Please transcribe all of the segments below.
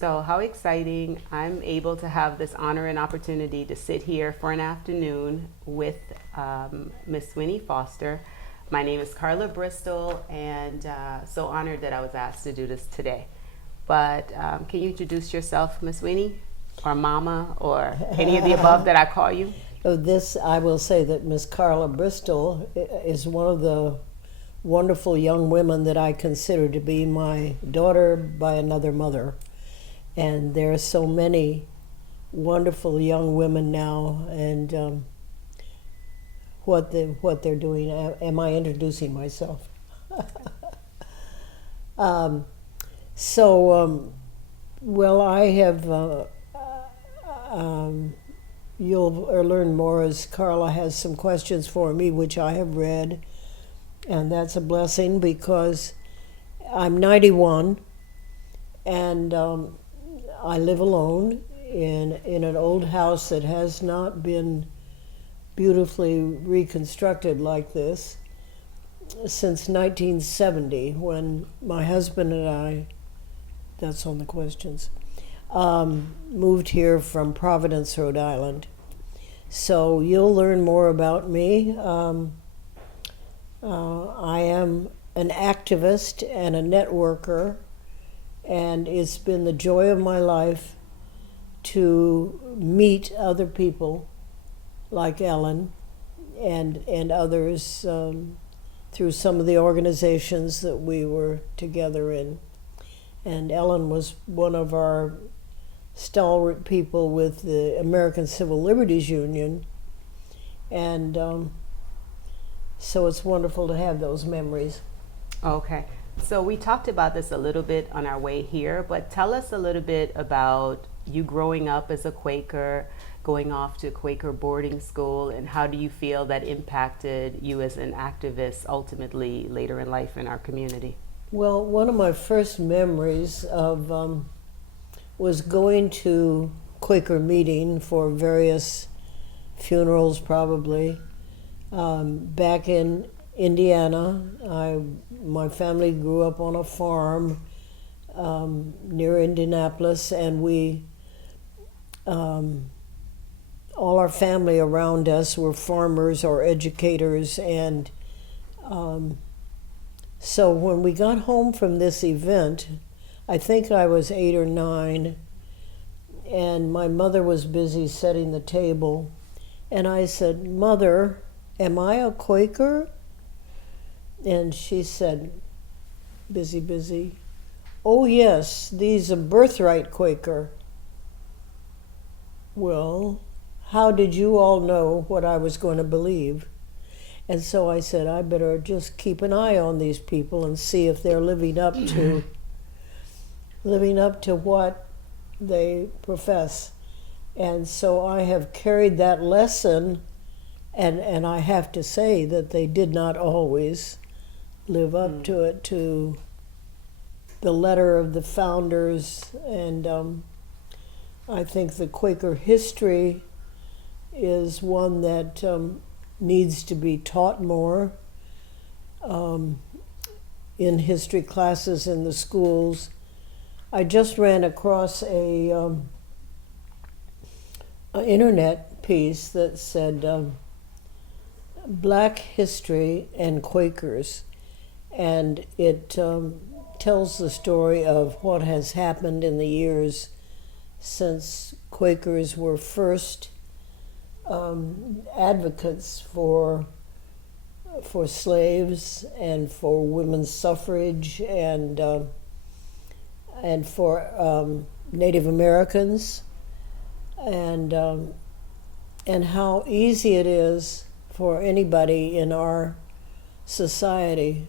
So, how exciting! I'm able to have this honor and opportunity to sit here for an afternoon with Miss Winnie Foster. My name is Carla Bristol, and so honored that I was asked to do this today. But can you introduce yourself, Miss Winnie, or Mama, or any of the above that I call you? This, I will say that Miss Carla Bristol is one of the wonderful young women that I consider to be my daughter by another mother. And there are so many wonderful young women now, and what they're doing. Am I introducing myself? um, well, I have. You'll learn more as Carla has some questions for me, which I have read, and that's a blessing because I'm 91, and I live alone in an old house that has not been beautifully reconstructed like this since 1970, when my husband and I, that's on the questions, moved here from Providence, Rhode Island. So you'll learn more about me. I am an activist and a networker, and it's been the joy of my life to meet other people like Ellen and others through some of the organizations that we were together in. And Ellen was one of our stalwart people with the American Civil Liberties Union, and so it's wonderful to have those memories. Okay. So we talked about this a little bit on our way here, but tell us a little bit about you growing up as a Quaker, going off to Quaker boarding school, and how do you feel that impacted you as an activist ultimately later in life in our community? Well, one of my first memories of was going to Quaker meeting for various funerals, probably. Back in Indiana, my family grew up on a farm near Indianapolis, and we, all our family around us were farmers or educators, and so when we got home from this event, I think I was 8 or 9, and my mother was busy setting the table, and I said, "Mother, am I a Quaker?" And she said, busy, "Oh yes, these a birthright Quaker." Well, how did you all know what I was going to believe? And so I said, I better just keep an eye on these people and see if they're living up to what they profess. And so I have carried that lesson, and I have to say that they did not always live up to it, to the letter of the founders. And I think the Quaker history is one that needs to be taught more in history classes in the schools. I just ran across a internet piece that said Black History and Quakers, and it tells the story of what has happened in the years since Quakers were first advocates for slaves and for women's suffrage and for Native Americans, and how easy it is for anybody in our society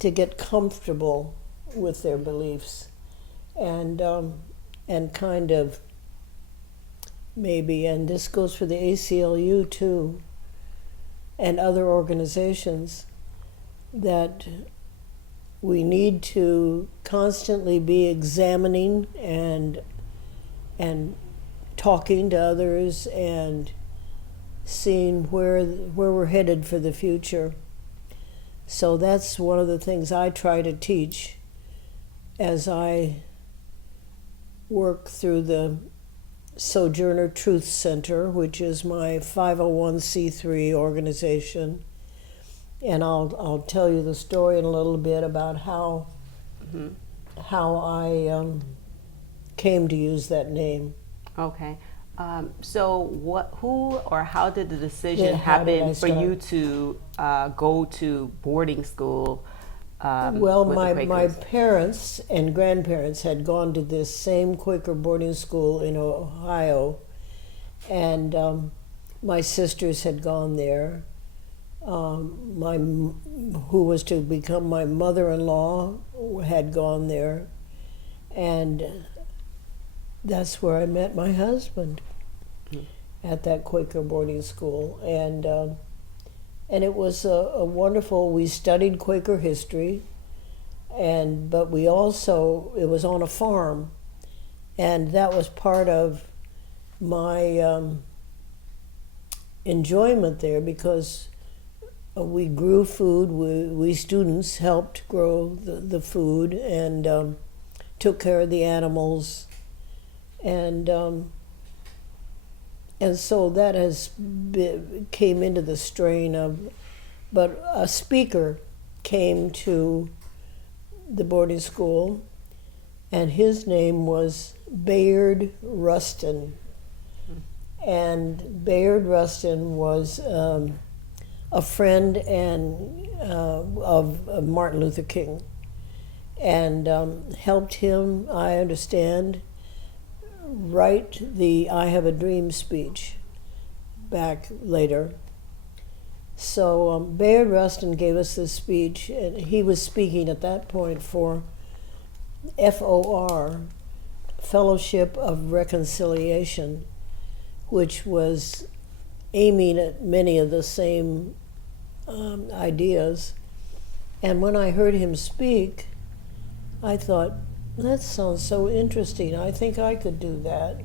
to get comfortable with their beliefs, and kind of maybe, and this goes for the ACLU too, and other organizations, that we need to constantly be examining and talking to others and seeing where we're headed for the future. So that's one of the things I try to teach as I work through the Sojourner Truth Center, which is my 501c3 organization. And I'll tell you the story in a little bit about how I came to use that name. Okay. So who or how did the decision Yeah, how did I happen for start? you to go to boarding school? Well, with the my Quakers? parents and grandparents had gone to this same Quaker boarding school in Ohio, and my sisters had gone there. Who was to become my mother-in-law had gone there, and that's where I met my husband, at that Quaker boarding school, and it was a wonderful. We studied Quaker history, but we also, it was on a farm, and that was part of my enjoyment there, because we grew food. We students helped grow the food and took care of the animals, and so that came into the strain of. But a speaker came to the boarding school, and his name was Bayard Rustin, and Bayard Rustin was a friend of Martin Luther King, and helped him, I understand, write the "I Have a Dream" speech back later. So Bayard Rustin gave us this speech, and he was speaking at that point for FOR, Fellowship of Reconciliation, which was aiming at many of the same ideas. And when I heard him speak, I thought, that sounds so interesting. I think I could do that.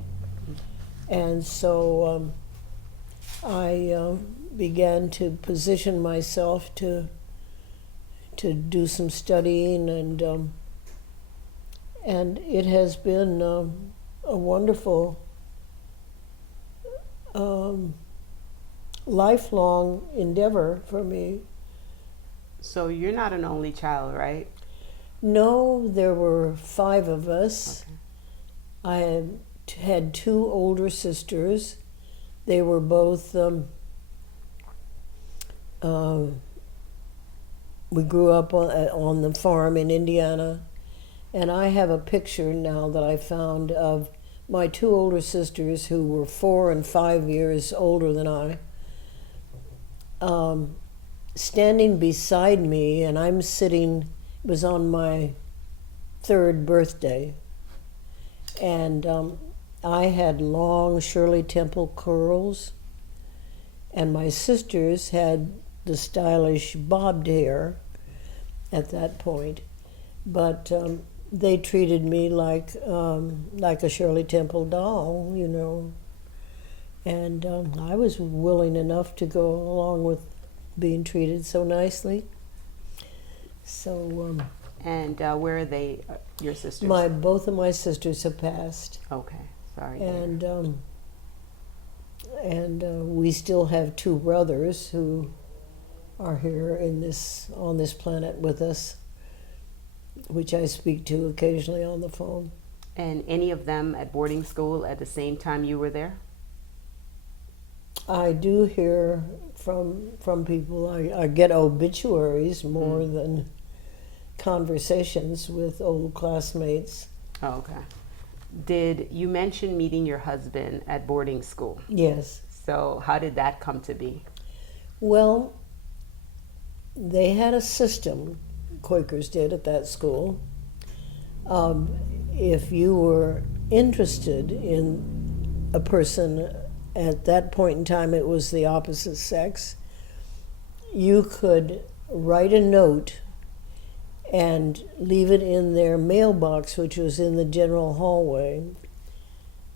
And so I began to position myself to do some studying, and it has been a wonderful lifelong endeavor for me. So you're not an only child, right? No, there were 5 of us. Okay. I had 2 older sisters. They were both, we grew up on the farm in Indiana. And I have a picture now that I found of my 2 older sisters, who were 4 and 5 years older than I, standing beside me, and I'm sitting. It was on my 3rd birthday, and I had long Shirley Temple curls, and my sisters had the stylish bobbed hair at that point, but they treated me like a Shirley Temple doll, you know, and I was willing enough to go along with being treated so nicely. So. And where are they, your sisters? Both of my sisters have passed, Okay, sorry. and we still have 2 brothers who are here on this planet with us, which I speak to occasionally on the phone. And any of them at boarding school at the same time you were there? I do hear from people. I get obituaries more than conversations with old classmates. Oh, okay. Did you mention meeting your husband at boarding school? Yes. So how did that come to be? Well, they had a system, Quakers did at that school. If you were interested in a person, at that point in time it was the opposite sex, you could write a note and leave it in their mailbox, which was in the general hallway.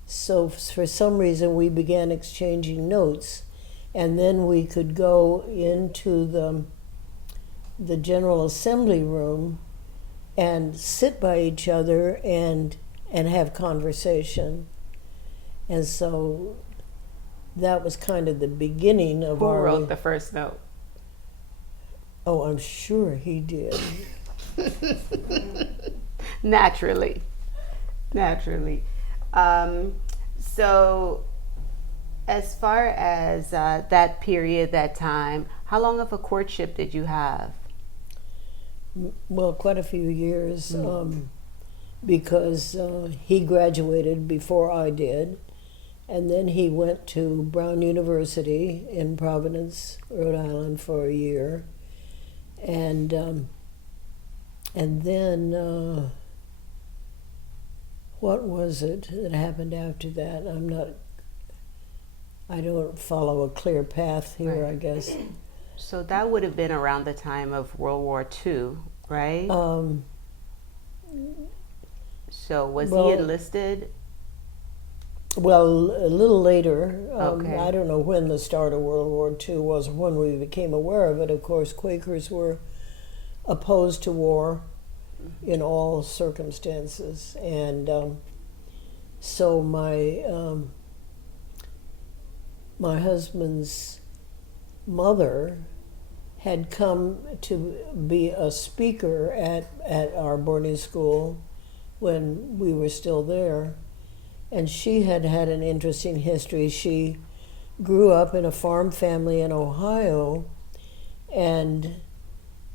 So for some reason we began exchanging notes, and then we could go into the General Assembly room and sit by each other and and have conversation. And so that was kind of the beginning of Who our... wrote the first note? Oh, I'm sure he did. Naturally. So, as far as that period, that time, how long of a courtship did you have? Well, quite a few years, because he graduated before I did, and then he went to Brown University in Providence, Rhode Island, for a year, and then what was it that happened after that? I don't follow a clear path here, Right. I guess. So that would have been around the time of World War II, right? So was he well- enlisted? Well, a little later, Okay. I don't know when the start of World War II was, when we became aware of it. Of course, Quakers were opposed to war in all circumstances. And so my husband's mother had come to be a speaker at our boarding school when we were still there. And she had had an interesting history. She grew up in a farm family in Ohio, and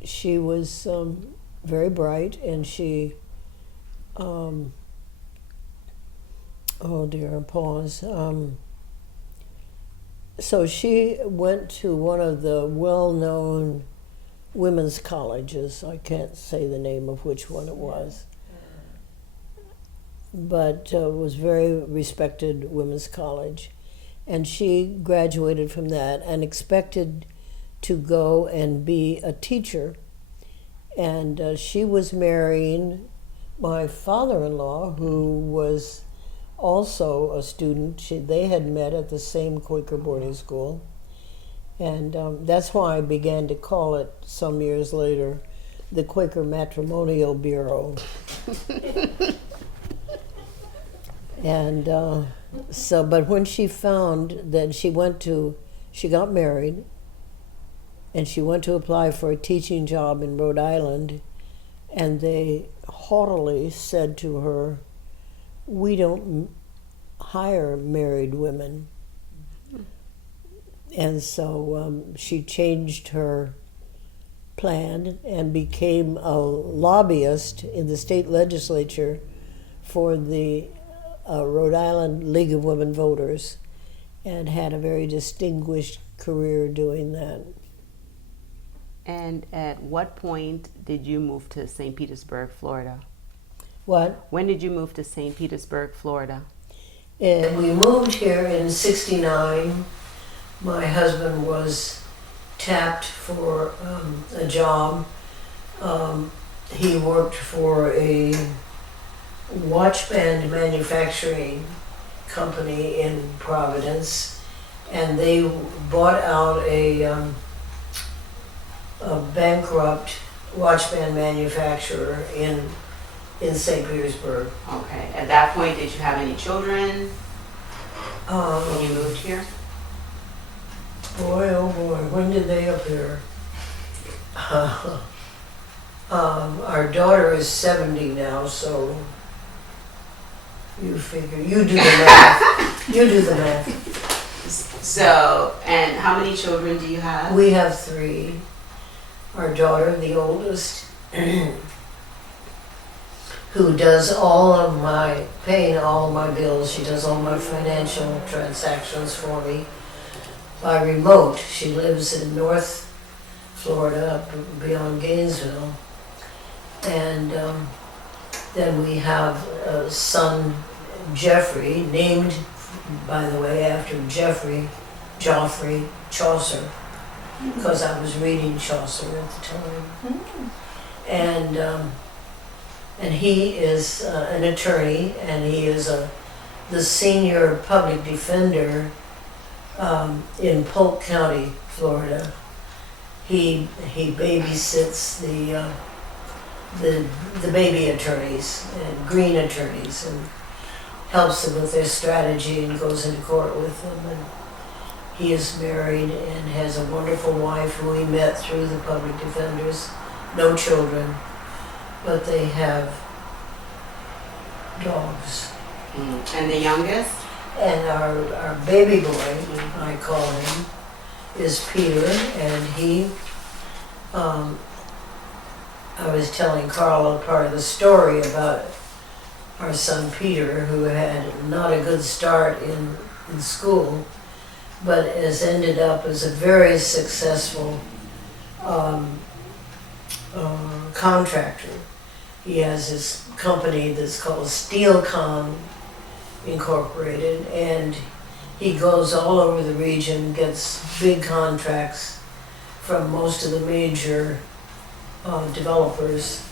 she was very bright, and she, oh dear, pause. So she went to one of the well-known women's colleges. I can't say the name of which one it was, but it was very respected women's college. And she graduated from that and expected to go and be a teacher. And she was marrying my father-in-law, who was also a student. They had met at the same Quaker boarding school. And that's why I began to call it, some years later, the Quaker Matrimonial Bureau. And but when she found that she got married, and she went to apply for a teaching job in Rhode Island, and they haughtily said to her, "We don't hire married women." And so she changed her plan and became a lobbyist in the state legislature for the Rhode Island League of Women Voters, and had a very distinguished career doing that. And at what point did you move to St. Petersburg, Florida? What? When did you move to St. Petersburg, Florida? And we moved here in '69. My husband was tapped for a job. He worked for a watch band manufacturing company in Providence, and they bought out a bankrupt watch band manufacturer in St. Petersburg. Okay. At that point, did you have any children when you moved here? Boy, oh boy, when did they appear? Our daughter is 70 now, so you figure, you do the math. You do the math. So, and how many children do you have? We have 3. Our daughter, the oldest, who does paying all of my bills. She does all my financial transactions for me by remote. She lives in North Florida, up beyond Gainesville. And then we have a son, Jeffrey, named, by the way, after Geoffrey Chaucer, because I was reading Chaucer at the time. And he is an attorney, and he is the senior public defender in Polk County, Florida. He babysits the baby attorneys and green attorneys, and helps them with their strategy and goes into court with them. And he is married and has a wonderful wife who he met through the public defenders. No children, but they have dogs. And the youngest? And our baby boy, I call him, is Peter, and he, I was telling Carl a part of the story about our son Peter, who had not a good start in school, but has ended up as a very successful contractor. He has his company that's called SteelCon Incorporated, and he goes all over the region, gets big contracts from most of the major developers,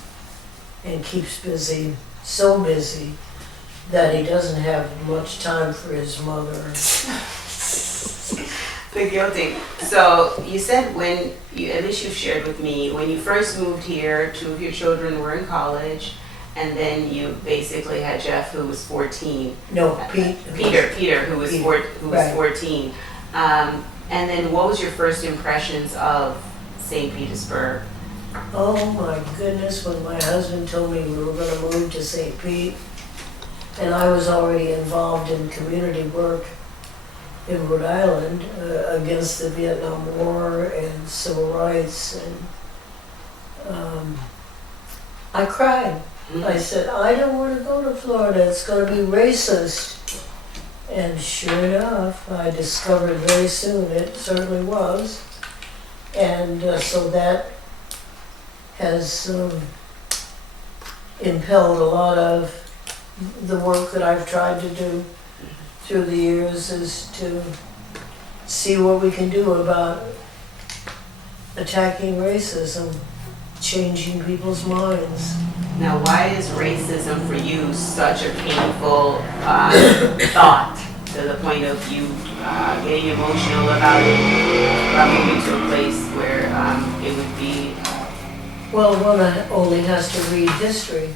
and keeps busy, so busy that he doesn't have much time for his mother. The guilty. So you said when you, at least you've shared with me, when you first moved here, 2 of your children were in college, and then you basically had Jeff, who was 14. No, Peter, who was Peter, who was right. 14. And then what was your first impressions of St. Petersburg? Oh my goodness, when my husband told me we were going to move to St. Pete, and I was already involved in community work in Rhode Island against the Vietnam War and civil rights, and I cried. I said, I don't want to go to Florida, it's going to be racist. And sure enough, I discovered very soon it certainly was. And so that has impelled a lot of the work that I've tried to do through the years, is to see what we can do about attacking racism, changing people's minds. Now, why is racism for you such a painful thought, to the point of you getting emotional about it, moving to a place where it would be? Well, one only has to read history,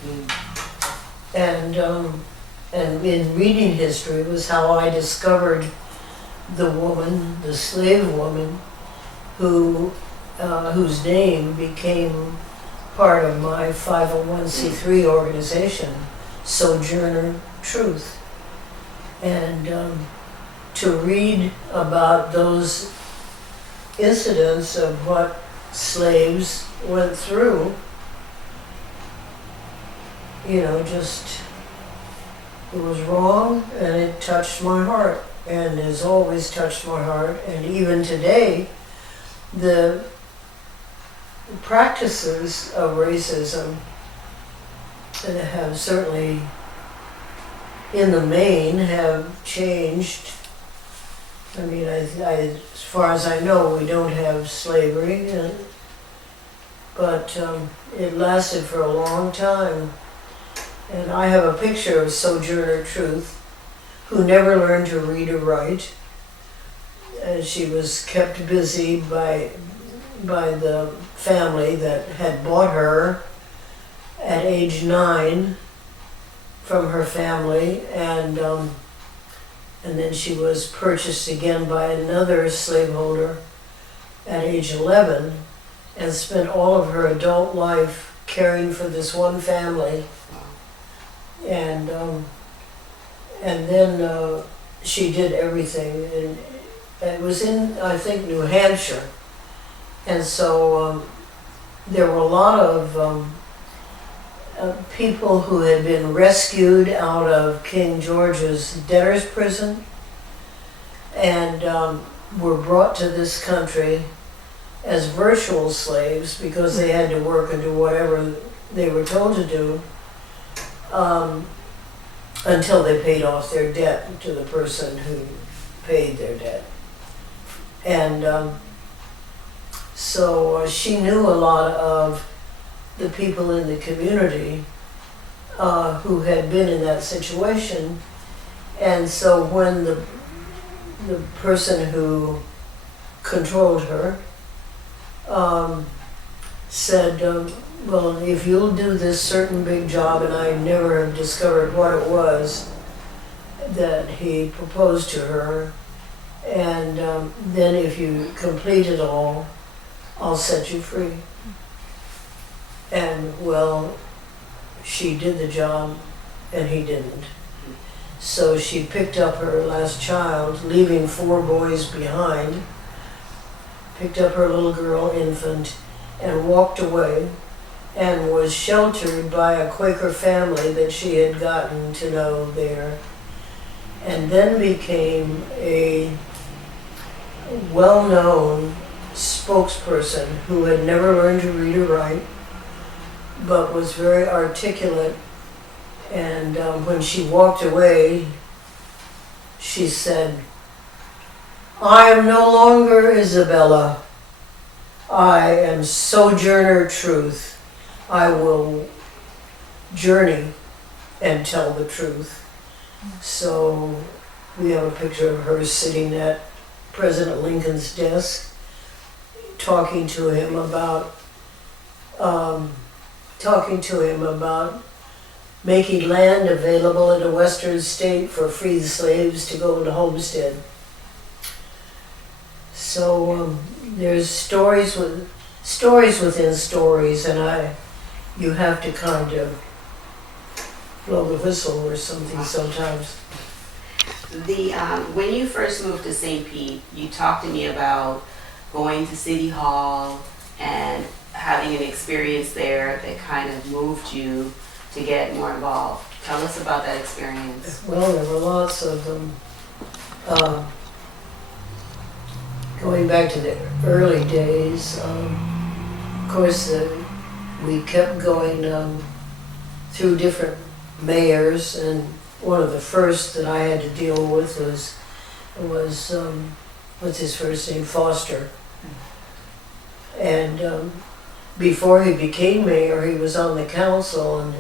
and in reading history was how I discovered the woman, the slave woman, whose name became part of my 501c3 organization, Sojourner Truth. And to read about those incidents of what slaves went through, just, it was wrong, and it touched my heart, and has always touched my heart. And even today, the practices of racism have certainly, in the main, have changed. I mean, as far as I know, we don't have slavery, but it lasted for a long time. And I have a picture of Sojourner Truth, who never learned to read or write. And she was kept busy by the family that had bought her at age 9 from her family, and then she was purchased again by another slaveholder at age 11, and spent all of her adult life caring for this one family. And then she did everything, and it was in, I think, New Hampshire. And so there were a lot of people who had been rescued out of King George's debtor's prison, and were brought to this country as virtual slaves because they had to work and do whatever they were told to do, until they paid off their debt to the person who paid their debt. And so she knew a lot of the people in the community who had been in that situation. And so when the person who controlled her said, well, if you'll do this certain big job, and I never have discovered what it was that he proposed to her, and then if you complete it all, I'll set you free. And well, she did the job and he didn't. So she picked up her last child, leaving 4 boys behind, picked up her little girl, infant, and walked away, and was sheltered by a Quaker family that she had gotten to know there, and then became a well-known spokesperson who had never learned to read or write, but was very articulate. And when she walked away, she said, "I am no longer Isabella. I am Sojourner Truth. I will journey and tell the truth." So we have a picture of her sitting at President Lincoln's desk, talking to him about making land available in a western state for free slaves to go and homestead. So there's stories within stories, and you have to kind of blow the whistle or something sometimes. When you first moved to St. Pete, you talked to me about going to City Hall and having an experience there that kind of moved you to get more involved. Tell us about that experience. Well, there were lots of them. Going back to the early days, of course, we kept going through different mayors, and one of the first that I had to deal with was what's his first name? Foster. And before he became mayor, he was on the council, and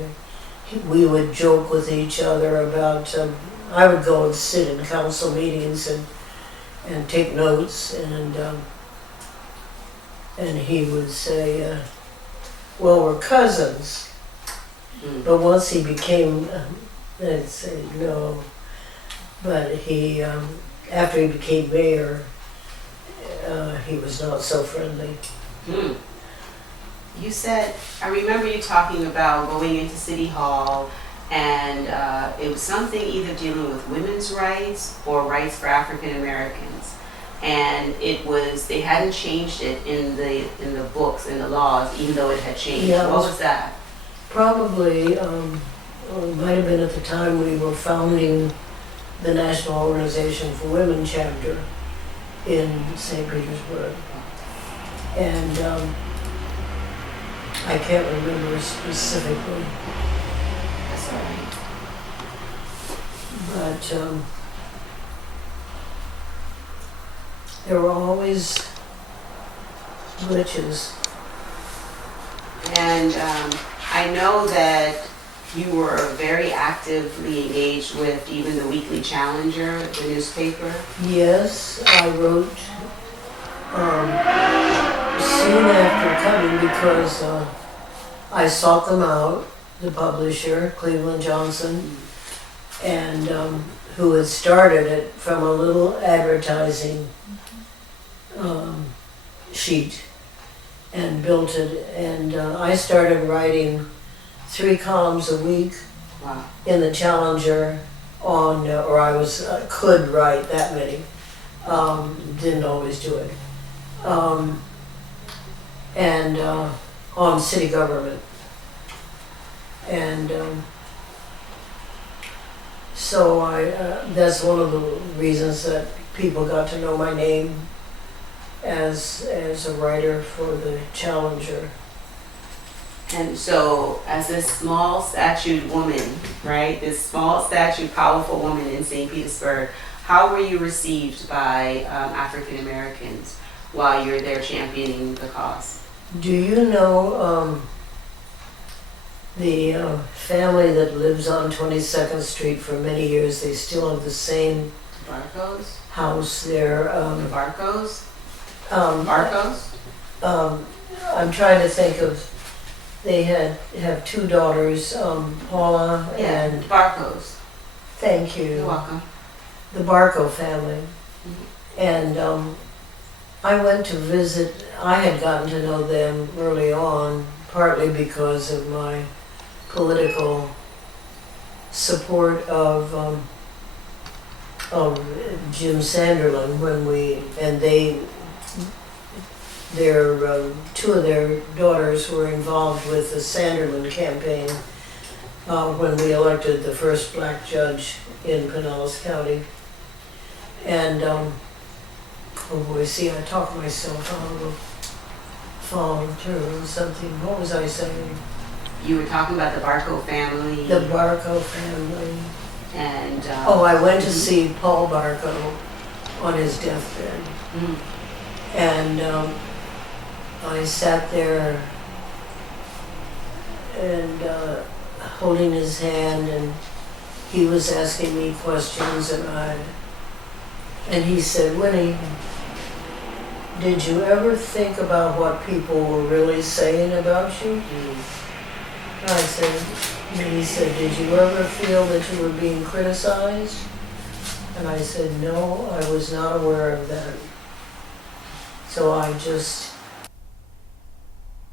we would joke with each other about, I would go and sit in council meetings and take notes, and he would say, well, we're cousins. But once he became, I'd say no, but he, after he became mayor, he was not so friendly. You said, I remember you talking about going into City Hall, and it was something either dealing with women's rights or rights for African Americans. And it was, they hadn't changed it in the books, in the laws, even though it had changed. Yeah, what was that? Probably, it might have been at the time we were founding the National Organization for Women chapter in St. Petersburg. And I can't remember specifically. That's all right. But there were always glitches. And I know that you were very actively engaged with even the Weekly Challenger, the newspaper. Yes, I wrote soon after coming because I sought them out, the publisher, Cleveland Johnson, and who had started it from a little advertising sheet and built it. And I started writing 3 columns a week. Wow. In the Challenger on, or I could write that many. Didn't always do it. And on city government. And so that's one of the reasons that people got to know my name as a writer for the Challenger. And so, as this small statued woman, right, this small statued, powerful woman in St. Petersburg, how were you received by African Americans while you're there championing the cause? Do you know the family that lives on 22nd Street for many years? They still have the same Barcos? house there. The Barcos? Barcos? I'm trying to think of they have two daughters, Paula and Barcos. thank You're you, welcome. the Barco family. And I went to visit. I had gotten to know them early on, partly because of my political support of Jim Sanderlin when two of their daughters were involved with the Sanderlin campaign when we elected the first black judge in Pinellas County. And oh boy, see, I talk myself out of following through something. What was I saying? You were talking about the Barco family. The Barco family. And I went to see Paul Barco on his deathbed. And I sat there and holding his hand, and he was asking me questions, and he said, "Winnie, did you ever think about what people were really saying about you?" I said, and he said, "Did you ever feel that you were being criticized?" And I said, "No, I was not aware of that." So I just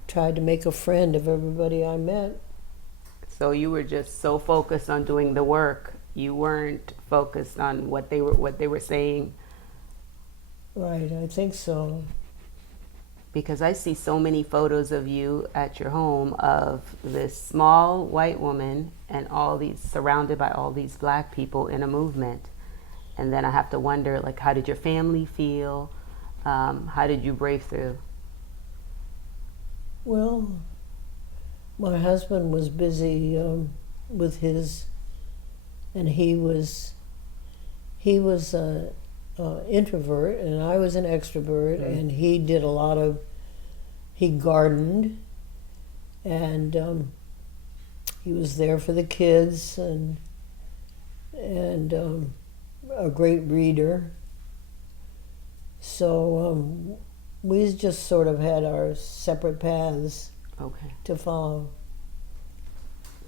tried to make a friend of everybody I met. so you were just so focused on doing the work, you weren't focused on what they were saying. Right, I think so. Because I see so many photos of you at your home of this small white woman and surrounded by all these black people in a movement. And then I have to wonder, like, how did your family feel? How did you brave through? Well, my husband was busy with his, and he was introvert, and I was an extrovert, and he did he gardened, and he was there for the kids, and a great reader. So we just sort of had our separate paths to follow.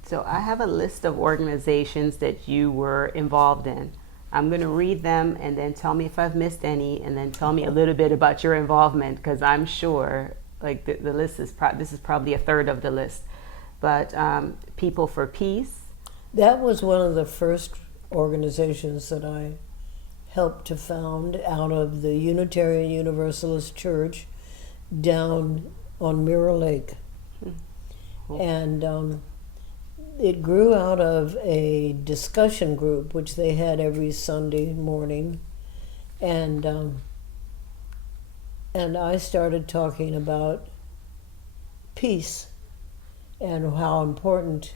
So I have a list of organizations that you were involved in. I'm going to read them and then tell me if I've missed any, and then tell me a little bit about your involvement, because I'm sure like the list is this is probably a third of the list. But People for Peace. That was one of the first organizations that I helped to found out of the Unitarian Universalist Church down on Mirror Lake. And it grew out of a discussion group which they had every Sunday morning, and I started talking about peace and how important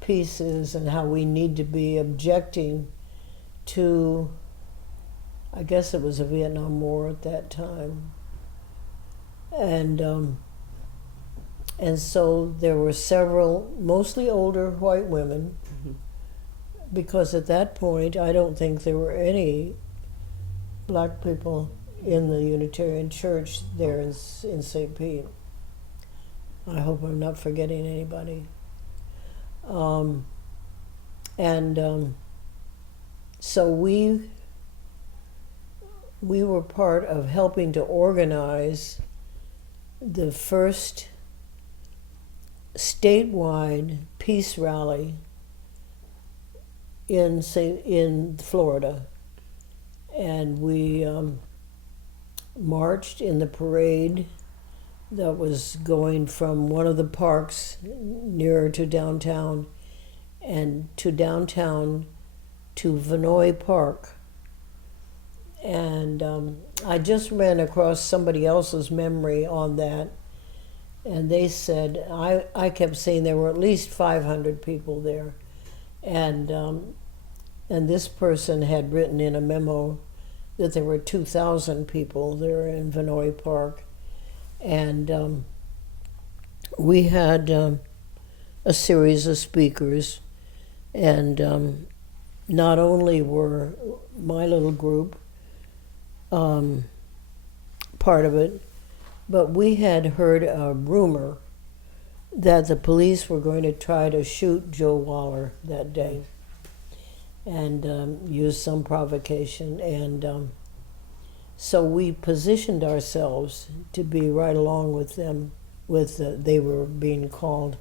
peace is, and how we need to be objecting to, I guess it was a Vietnam War at that time, and so there were several, mostly older white women, because at that point I don't think there were any black people in the Unitarian Church there in St. Pete. I hope I'm not forgetting anybody. So we were part of helping to organize the first statewide peace rally in Florida, and we marched in the parade that was going from one of the parks nearer to downtown, and to downtown to Vinoy Park. And I just ran across somebody else's memory on that, and they said, I kept saying there were at least 500 people there, and this person had written in a memo that there were 2,000 people there in Vinoy Park. And we had a series of speakers, and not only were my little group part of it, but we had heard a rumor that the police were going to try to shoot Joe Waller that day and use some provocation. And so we positioned ourselves to be right along with them. They were being called,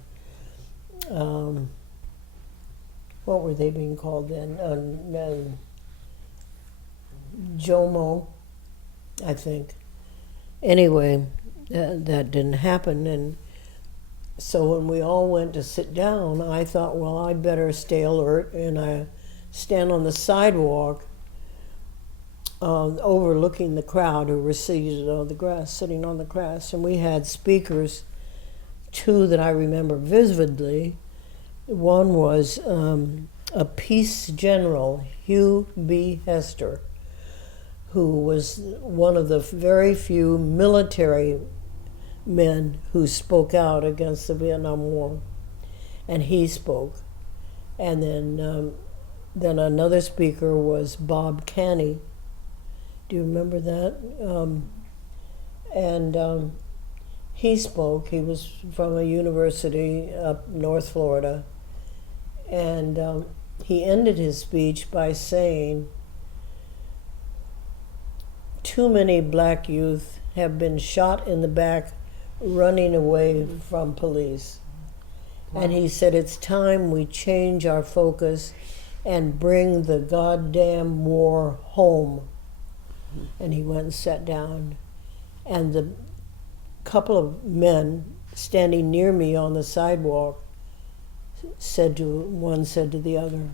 what were they being called then? Jomo, I think. Anyway, that didn't happen. And so when we all went to sit down, I thought, well, I better stay alert. And I stand on the sidewalk overlooking the crowd who were seated on the grass, sitting on the grass. And we had speakers, two that I remember vividly. One was a peace general, Hugh B. Hester, who was one of the very few military men who spoke out against the Vietnam War. And he spoke. And then another speaker was Bob Canny. Do you remember that? He spoke. He was from a university up North Florida. And he ended his speech by saying, "Too many black youth have been shot in the back running away from police." And he said, "It's time we change our focus and bring the goddamn war home." And he went and sat down. And the couple of men standing near me on the sidewalk said to the other,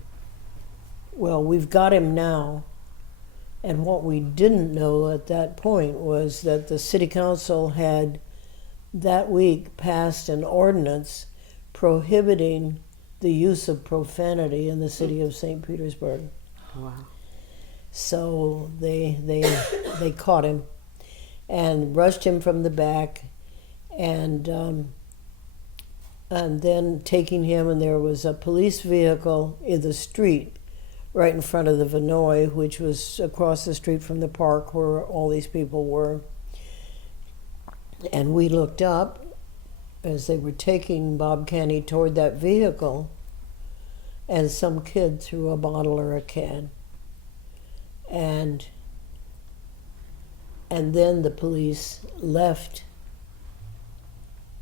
"Well, we've got him now." And what we didn't know at that point was that the city council had that week passed an ordinance prohibiting the use of profanity in the city of St. Petersburg. Wow. So they caught him and rushed him from the back, and then taking him, and there was a police vehicle in the street right in front of the Vinoy, which was across the street from the park where all these people were. And we looked up as they were taking Bob Canny toward that vehicle, and some kid threw a bottle or a can. And then the police left.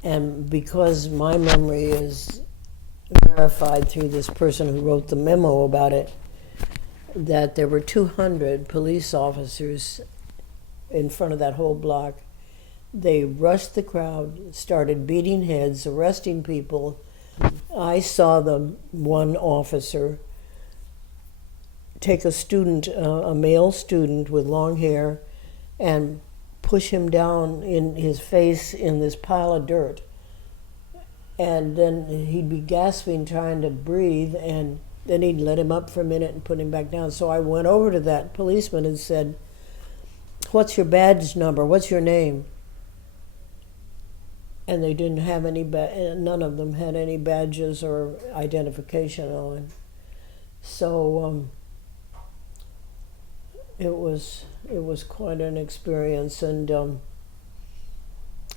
And because my memory is verified through this person who wrote the memo about it, that there were 200 police officers in front of that whole block. They rushed the crowd, started beating heads, arresting people. I saw one officer take a student, a male student with long hair, and push him down in his face in this pile of dirt. And then he'd be gasping, trying to breathe, and then he'd let him up for a minute and put him back down. So I went over to that policeman and said, "What's your badge number? What's your name?" And they didn't have any, none of them had any badges or identification on. So it was quite an experience. And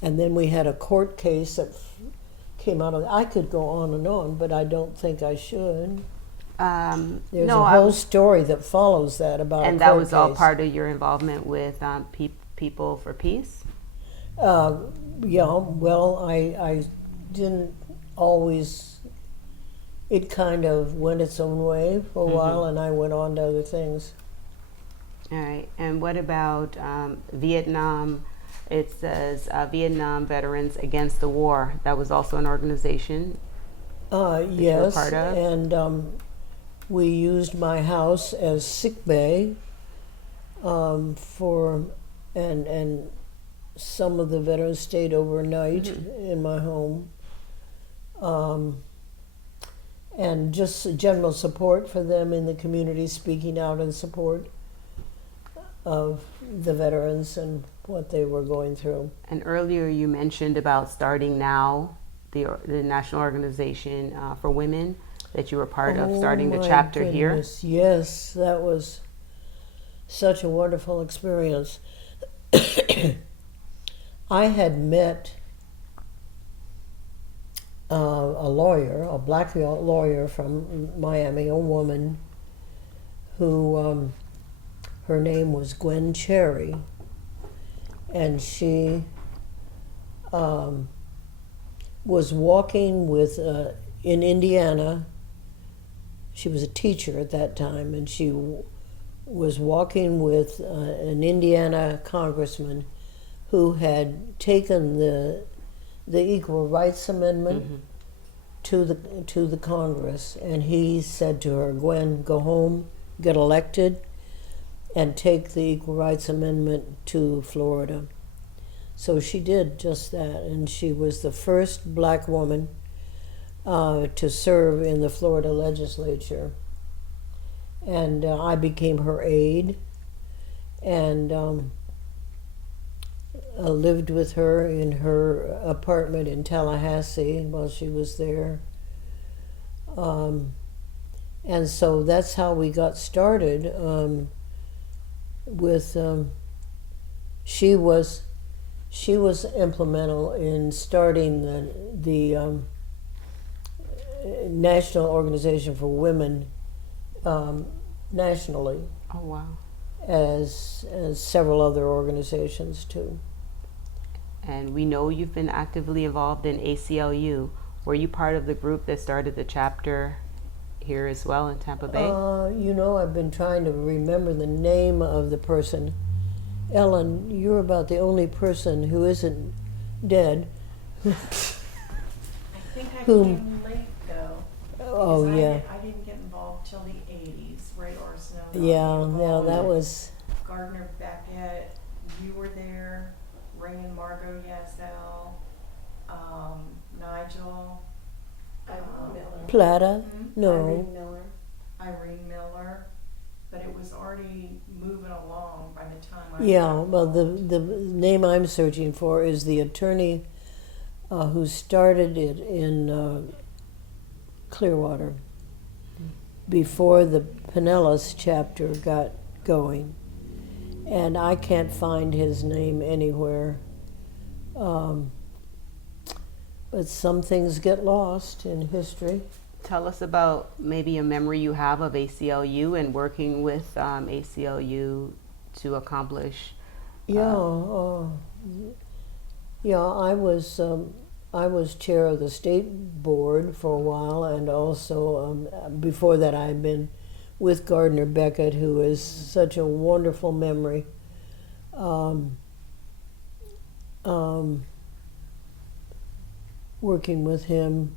then we had a court case that came out of. I could go on, but I don't think I should. There's a whole story that follows that about. And that was all part of your involvement with People for Peace? Yeah, well, I didn't always. It kind of went its own way for a while, and I went on to other things. All right. And what about Vietnam? It says Vietnam Veterans Against the War. That was also an organization that you were Yes, part of? and we used my house as sick bay for, and some of the veterans stayed overnight in my home. And just general support for them in the community, speaking out in support of the veterans and what they were going through. And earlier you mentioned about starting now, the national organization for women that you were part of, starting the chapter here. Yes, that was such a wonderful experience. I had met a lawyer, a black lawyer from Miami, a woman who, her name was Gwen Cherry, and she was walking with, in Indiana. She was a teacher at that time, and she was walking with an Indiana congressman who had taken the Equal Rights Amendment to the Congress, and he said to her, "Gwen, go home, get elected, and take the Equal Rights Amendment to Florida." So she did just that, and she was the first black woman to serve in the Florida legislature. And I became her aide, and I lived with her in her apartment in Tallahassee while she was there. And so that's how we got started. She was implemental in starting the National Organization for Women nationally. Oh, wow. As several other organizations too. And we know you've been actively involved in ACLU. Were you part of the group that started the chapter here as well in Tampa Bay? I've been trying to remember the name of the person. Ellen, you're about the only person who isn't dead. I think I came late though. Oh, because yeah. I didn't get involved till the 80s. Ray Arsenault. Yeah, that was... Gardner Beckett, you were there. Ray and Margot Yazell, Nigel. Plata? No. Irene Miller. But it was already moving along by the time I Yeah, got well, involved. the name I'm searching for is the attorney who started it in Clearwater before the Pinellas chapter got going. And I can't find his name anywhere. But some things get lost in history. Tell us about maybe a memory you have of ACLU and working with ACLU to accomplish. Yeah, I was chair of the state board for a while, and also before that I'd been with Gardner Beckett, who is such a wonderful memory. Working with him,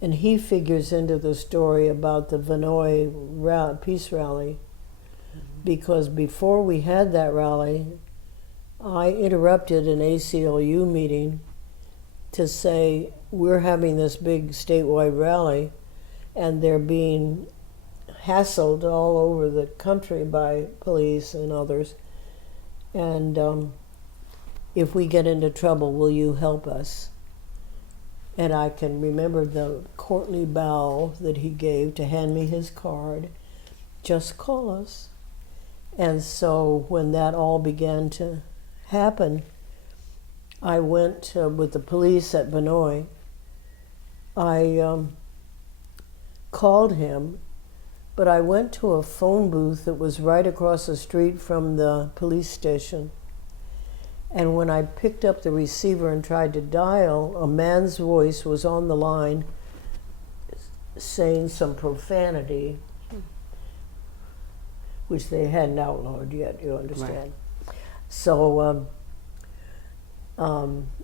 and he figures into the story about the Vinoy peace rally, because before we had that rally, I interrupted an ACLU meeting to say, we're having this big statewide rally, and they're being hassled all over the country by police and others. And if we get into trouble, will you help us? And I can remember the courtly bow that he gave to hand me his card. Just call us. And so when that all began to happen, I went with the police at Vinoy. I called him, but I went to a phone booth that was right across the street from the police station. And when I picked up the receiver and tried to dial, a man's voice was on the line saying some profanity, which they hadn't outlawed yet, you understand. Right. So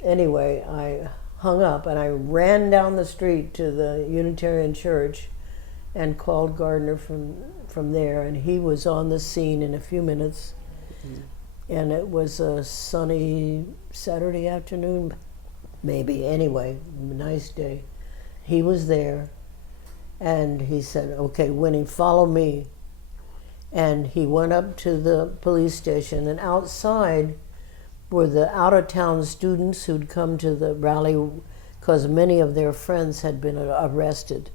anyway, I hung up and I ran down the street to the Unitarian Church and called Gardner from there, and he was on the scene in a few minutes. Mm-hmm. And it was a sunny Saturday afternoon, maybe. Anyway, nice day. He was there, and he said, "Okay, Winnie, follow me." And he went up to the police station, and outside were the out-of-town students who'd come to the rally because many of their friends had been arrested.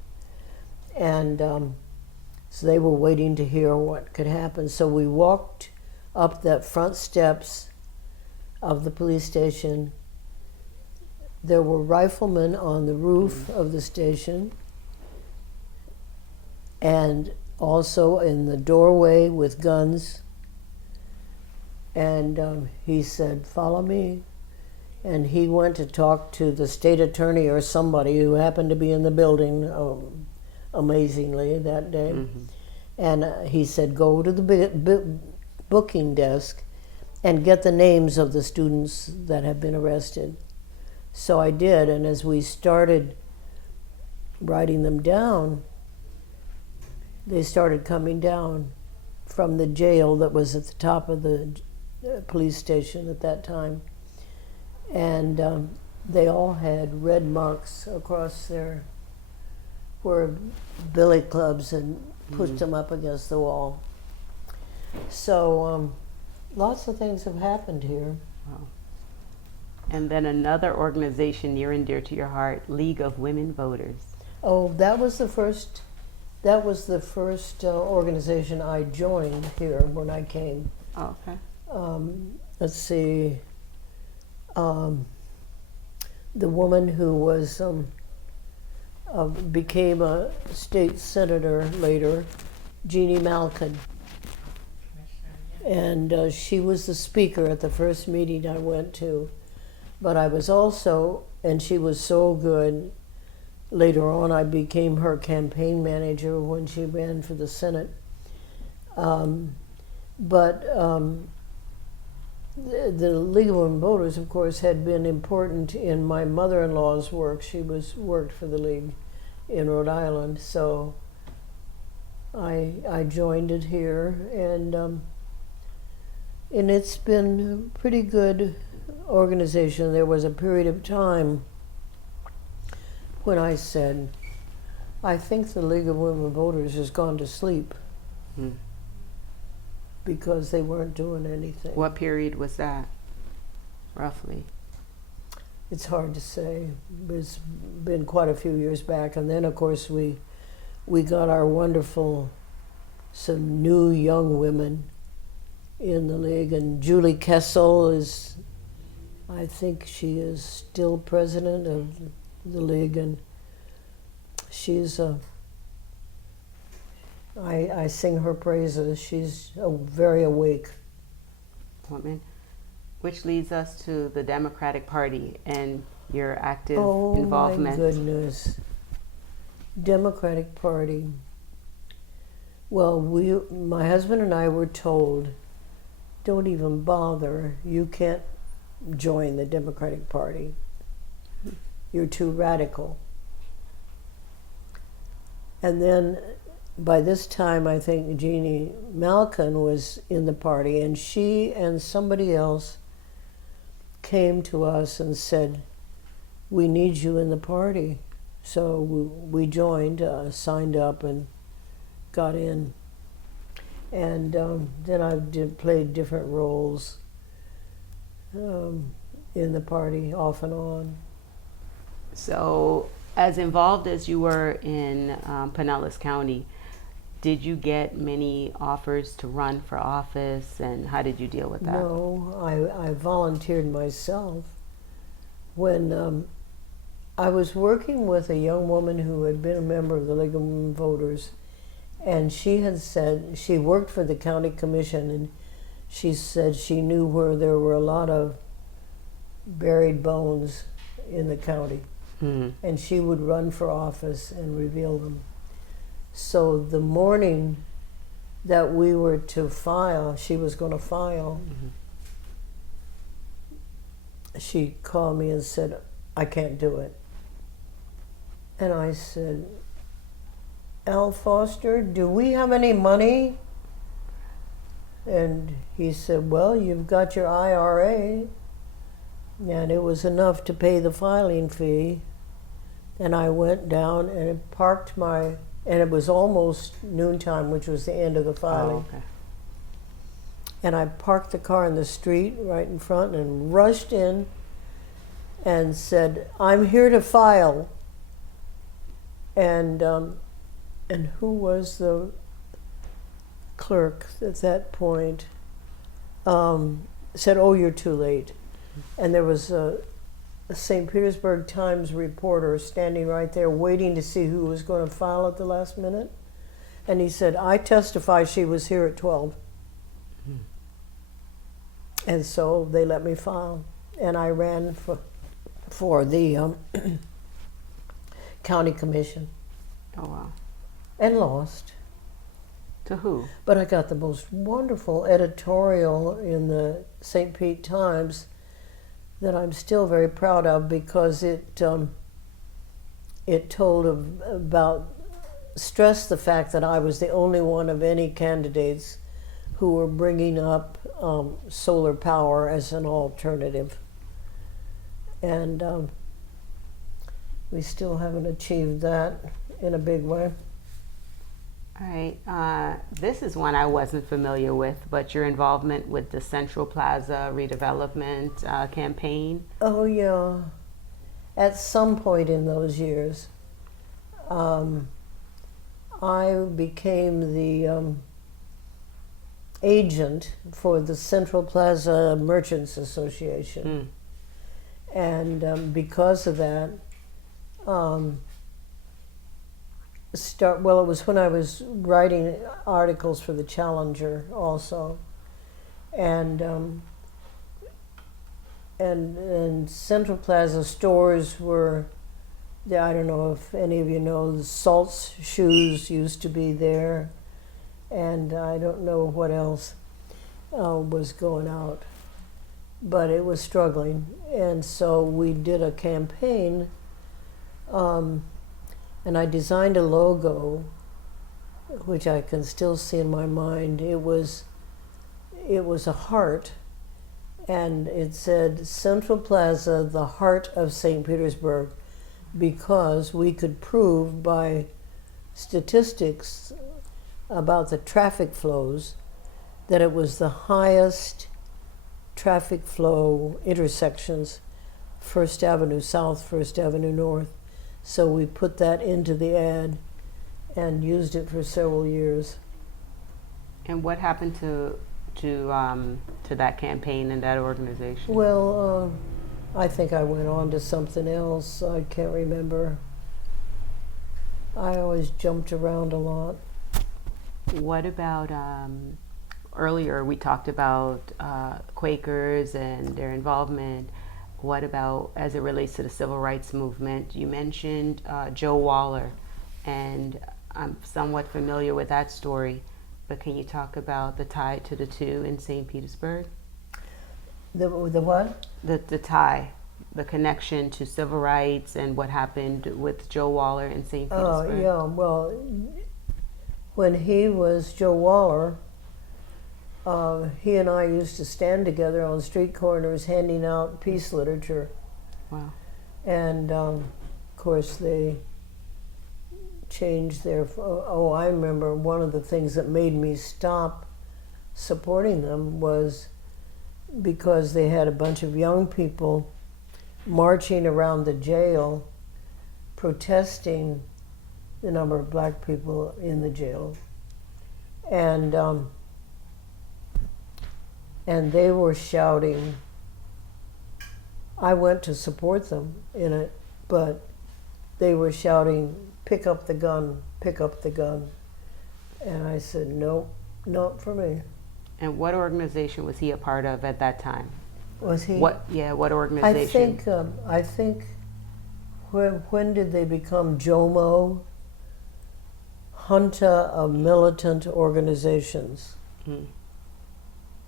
And so they were waiting to hear what could happen. So we walked up the front steps of the police station there were riflemen on the roof of the station, and also in the doorway with guns. And he said, "Follow me." And he went to talk to the state attorney or somebody who happened to be in the building, amazingly, that day. Mm-hmm. And he said, "Go to the booking desk and get the names of the students that have been arrested." So I did, and as we started writing them down, they started coming down from the jail that was at the top of the police station at that time. And they all had red marks across their, where billy clubs had pushed them up against the wall. So lots of things have happened here. Wow. And then another organization near and dear to your heart, League of Women Voters. Oh, that was the first. That was the first organization I joined here when I came. Oh, okay. Let's see. The woman who was became a state senator later, Jeannie Malkin, and she was the speaker at the first meeting I went to. But I was also, and she was so good. Later on, I became her campaign manager when she ran for the Senate. The League of Women Voters, of course, had been important in my mother-in-law's work. She worked for the League in Rhode Island, so I joined it here, and it's been a pretty good organization. There was a period of time when I said, "I think the League of Women Voters has gone to sleep," because they weren't doing anything. What period was that, roughly? It's hard to say. It's been quite a few years back. And then, of course, we got our wonderful, some new young women in the League. And Julie Kessel is, I think she is still president of the League. And she's I sing her praises. She's very awake. Woman. Which leads us to the Democratic Party and your active Oh involvement. my goodness. Democratic Party. Well, my husband and I were told, "Don't even bother. You can't join the Democratic Party. You're too radical." And then by this time, I think Jeannie Malkin was in the party, and she and somebody else came to us and said, "We need you in the party." So we joined, signed up, and got in. And then I played different roles in the party, off and on. So, as involved as you were in Pinellas County, did you get many offers to run for office, and how did you deal with that? No, I volunteered myself. When I was working with a young woman who had been a member of the League of Women Voters, and she had said, she worked for the county commission, and she said she knew where there were a lot of buried bones in the county, and she would run for office and reveal them. So the morning that we were to file, she was going to file, she called me and said, "I can't do it." And I said, "Al Foster, do we have any money?" And he said, "Well, you've got your IRA." And it was enough to pay the filing fee. And I went down and parked and it was almost noontime, which was the end of the filing. Oh, okay. And I parked the car in the street right in front and rushed in and said, "I'm here to file." And who was the clerk at that point? Said, "Oh, you're too late." And there was St. Petersburg Times reporter standing right there waiting to see who was going to file at the last minute. And he said, I testify she was here at 12. And so they let me file. And I ran for the county commission Oh, wow. and lost. To who? But I got the most wonderful editorial in the St. Pete Times that I'm still very proud of, because it stressed the fact that I was the only one of any candidates who were bringing up solar power as an alternative. And we still haven't achieved that in a big way. All right. This is one I wasn't familiar with, but your involvement with the Central Plaza redevelopment campaign. Oh, yeah. At some point in those years, I became the agent for the Central Plaza Merchants Association. And because of that, it was when I was writing articles for the Challenger also, and Central Plaza stores were there. I don't know if any of you know, the Salt's Shoes used to be there, and I don't know what else was going out, but it was struggling. And so we did a campaign, and I designed a logo, which I can still see in my mind. It was a heart, and it said Central Plaza, the heart of St. Petersburg, because we could prove by statistics about the traffic flows that it was the highest traffic flow intersections, First Avenue South, First Avenue North. So we put that into the ad and used it for several years. And what happened to that campaign and that organization? Well, I think I went on to something else. I can't remember. I always jumped around a lot. What about earlier we talked about Quakers and their involvement. What about as it relates to the civil rights movement? You mentioned Joe Waller, and I'm somewhat familiar with that story, but can you talk about the tie to the two in St. Petersburg? The what? The tie, the connection to civil rights and what happened with Joe Waller in St. Petersburg. Oh, yeah. Well, when he was Joe Waller, he and I used to stand together on street corners handing out peace literature. Wow. And of course they changed their, I remember one of the things that made me stop supporting them was because they had a bunch of young people marching around the jail protesting the number of black people in the jail. And they were shouting. I went to support them in it, but they were shouting, "Pick up the gun, pick up the gun." And I said, "Nope, not for me." And what organization was he a part of at that time? Was he? What organization? I think when did they become JOMO? Junta of Militant Organizations.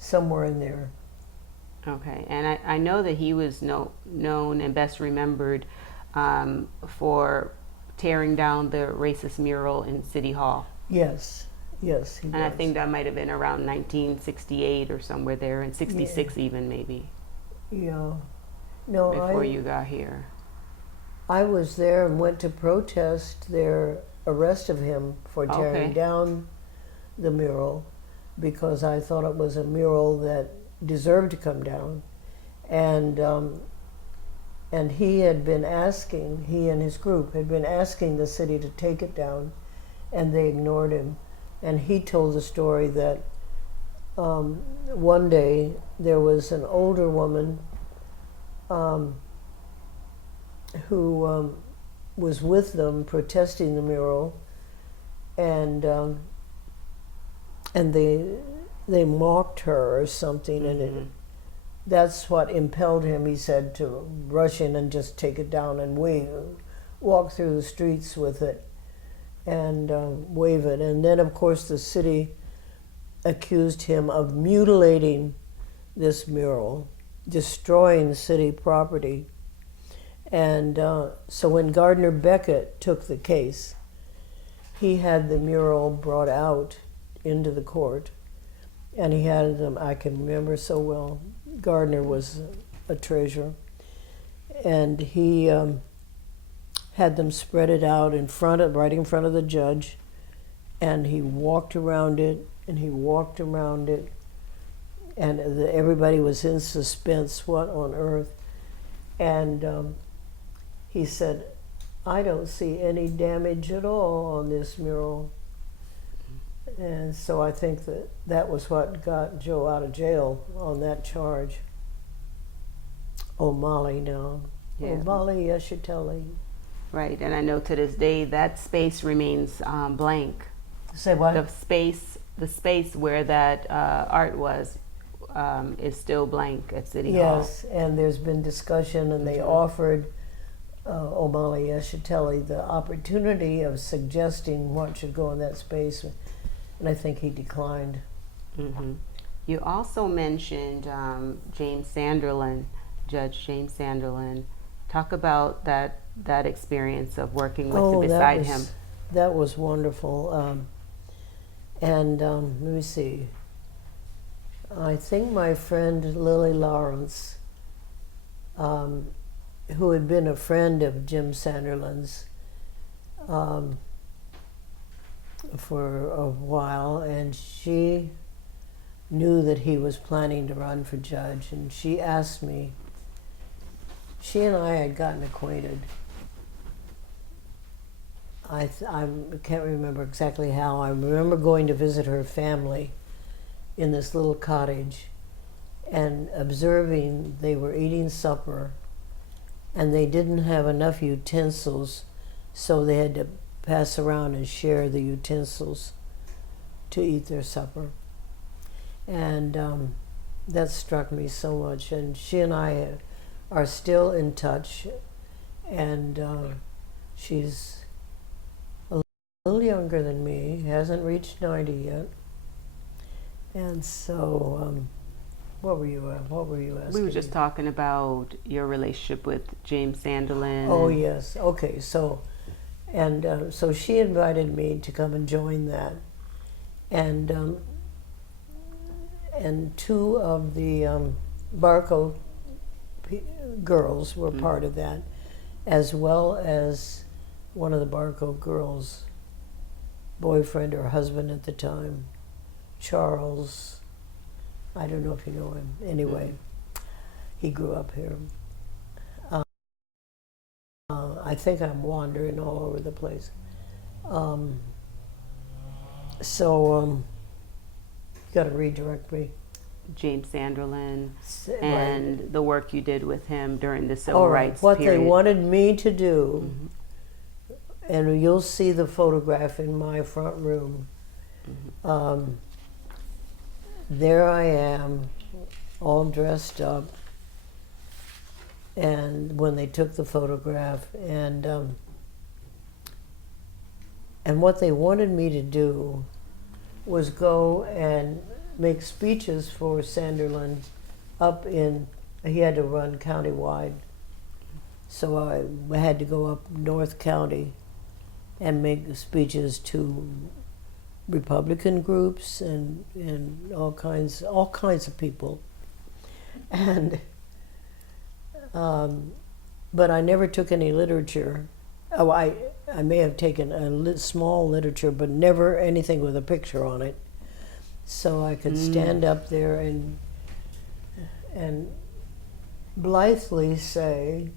Somewhere in there. Okay, and I know that he was known and best remembered for tearing down the racist mural in City Hall. Yes, he And was. I think that might have been around 1968 or somewhere there, in 66 Yeah. even maybe, Yeah. No, before you got here. I was there and went to protest their arrest of him for tearing Okay. down the mural, because I thought it was a mural that deserved to come down. And he had been asking, he and his group had been asking the city to take it down, and they ignored him. And he told the story that one day there was an older woman who was with them protesting the mural, and they mocked her or something, and that's what impelled him, he said, to rush in and just take it down and walk through the streets with it and wave it. And then, of course, the city accused him of mutilating this mural, destroying city property. And so when Gardner Beckett took the case, he had the mural brought out into the court, and he had them, I can remember so well, Gardner was a treasure, and he had them spread it out right in front of the judge, and he walked around it, and he walked around it, and everybody was in suspense, what on earth? And he said, I don't see any damage at all on this mural. And so I think that was what got Joe out of jail on that charge. O'Malley now. Yeah. O'Malley, Yeshiteli. Right, and I know to this day that space remains blank. Say what? The space where that art was is still blank at City Hall. Yes, and there's been discussion, and they offered O'Malley Yeshiteli the opportunity of suggesting what should go in that space, and I think he declined. You also mentioned James Sanderlin, Judge James Sanderlin. Talk about that experience of working with and beside him. That was wonderful. And let me see. I think my friend Lily Lawrence, who had been a friend of Jim Sanderlin's for a while, and she knew that he was planning to run for judge, and she asked me, she and I had gotten acquainted. I can't remember exactly how. I remember going to visit her family in this little cottage and observing they were eating supper, and they didn't have enough utensils, so they had to pass around and share the utensils to eat their supper. And that struck me so much. And she and I are still in touch, and she's a little younger than me, hasn't reached 90 yet. And so, what were you asking? We were just talking about your relationship with James Sanderlin. Oh yes, okay. So, and so she invited me to come and join that, and two of the Barco girls were part of that, as well as one of the Barco girls' boyfriend or husband at the time, Charles. I don't know if you know him. Anyway, he grew up here. I think I'm wandering all over the place. You got to redirect me. James Sanderlin Right. and the work you did with him during the civil rights what period. they wanted me to do, and you'll see the photograph in my front room. There I am, all dressed up, and when they took the photograph, and what they wanted me to do was go and make speeches for Sanderlin he had to run countywide. So I had to go up North County and make speeches to Republican groups and all kinds of people. And but I never took any literature. Oh, I may have taken a small literature, but never anything with a picture on it. So I could stand up there and blithely say,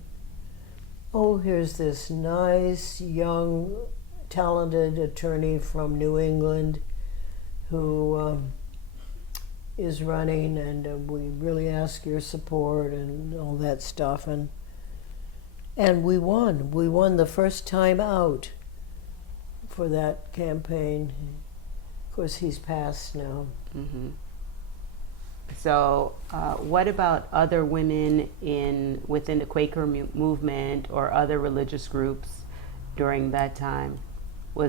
oh, here's this nice, young, talented attorney from New England who is running, and we really ask your support and all that stuff. And we won. We won the first time out for that campaign. Of course, he's passed now. Mm-hmm. So, what about other women within the Quaker movement or other religious groups during that time? Were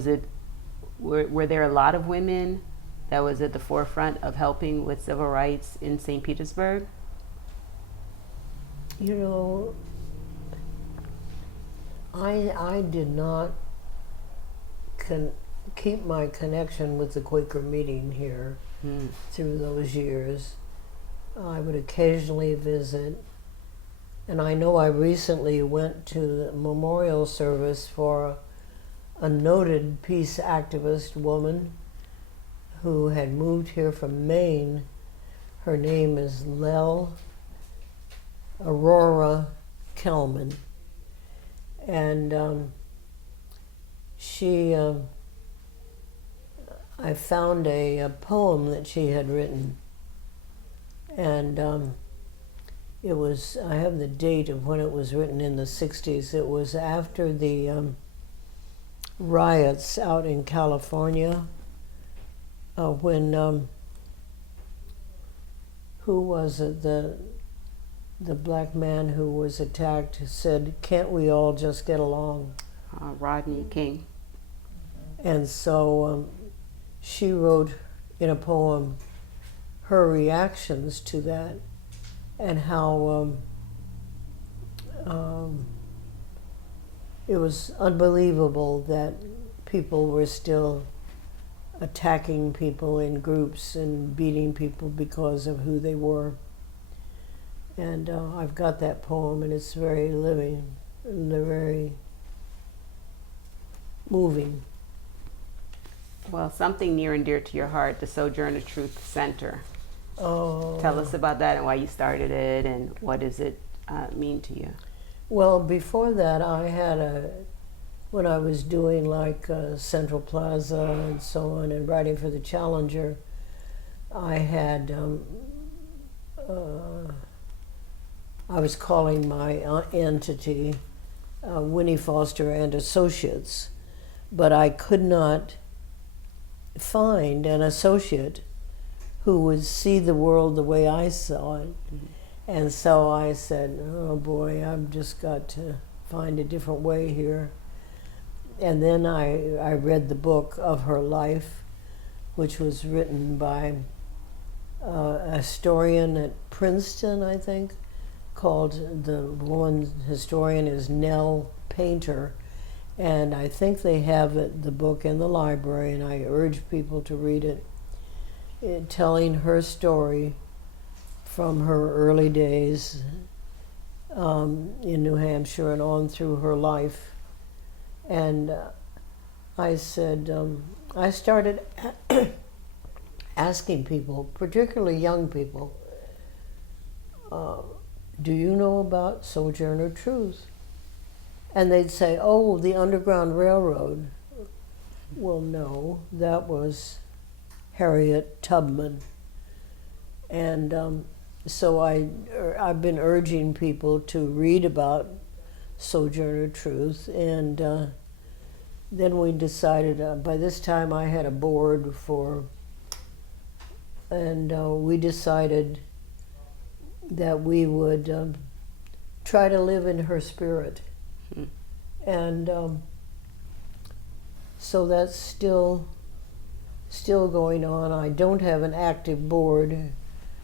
there a lot of women that was at the forefront of helping with civil rights in St. Petersburg? You know, I did not keep my connection with the Quaker meeting here through those years. I would occasionally visit, and I know I recently went to the memorial service for a noted peace activist woman who had moved here from Maine. Her name is Aurora Kelman, and I found a poem that she had written, and it was, I have the date of when it was written, in the 60s. It was after the riots out in California, when, who was it, the black man who was attacked said, "Can't we all just get along?" Rodney King. And so she wrote in a poem her reactions to that, and how it was unbelievable that people were still attacking people in groups and beating people because of who they were. And I've got that poem, and it's very living and very moving. Well, something near and dear to your heart, the Sojourner Truth Center. Oh. Tell us about that and why you started it, and what does it mean to you? Well, before that, I had when I was doing like Central Plaza and so on, and writing for the Challenger, I had, I was calling my entity Winnie Foster and Associates, but I could not find an associate who would see the world the way I saw it. Mm-hmm. And so I said, oh boy, I've just got to find a different way here. And then I read the book of her life, which was written by a historian at Princeton, I think, called, the woman historian is Nell Painter. And I think they have the book in the library, and I urge people to read it, telling her story from her early days in New Hampshire and on through her life. And I said, I started asking people, particularly young people, do you know about Sojourner Truth? And they'd say, oh, the Underground Railroad. Well, no, that was Harriet Tubman. And so I've been urging people to read about Sojourner Truth. And then we decided, by this time I had a board and we decided that we would try to live in her spirit. And so that's still going on. I don't have an active board,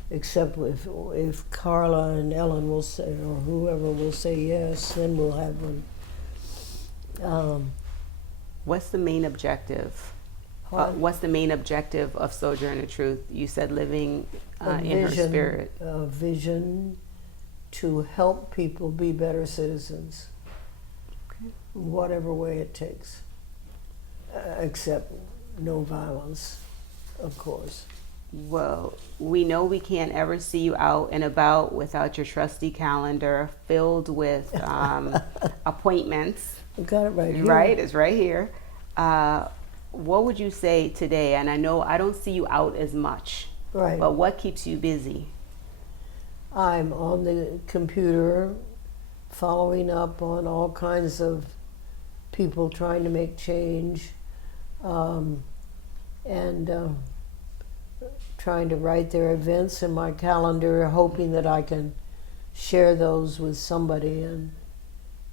except if Carla and Ellen will say, or whoever will say yes, then we'll have one. What's the main objective? What's the main objective of Sojourner Truth? You said living in her spirit. A vision to help people be better citizens, whatever way it takes, except no violence, of course. Well, we know we can't ever see you out and about without your trusty calendar filled with appointments. You got it right here. Right, it's right here. What would you say today? And I know I don't see you out as much, right, but what keeps you busy? I'm on the computer following up on all kinds of people trying to make change, and trying to write their events in my calendar, hoping that I can share those with somebody and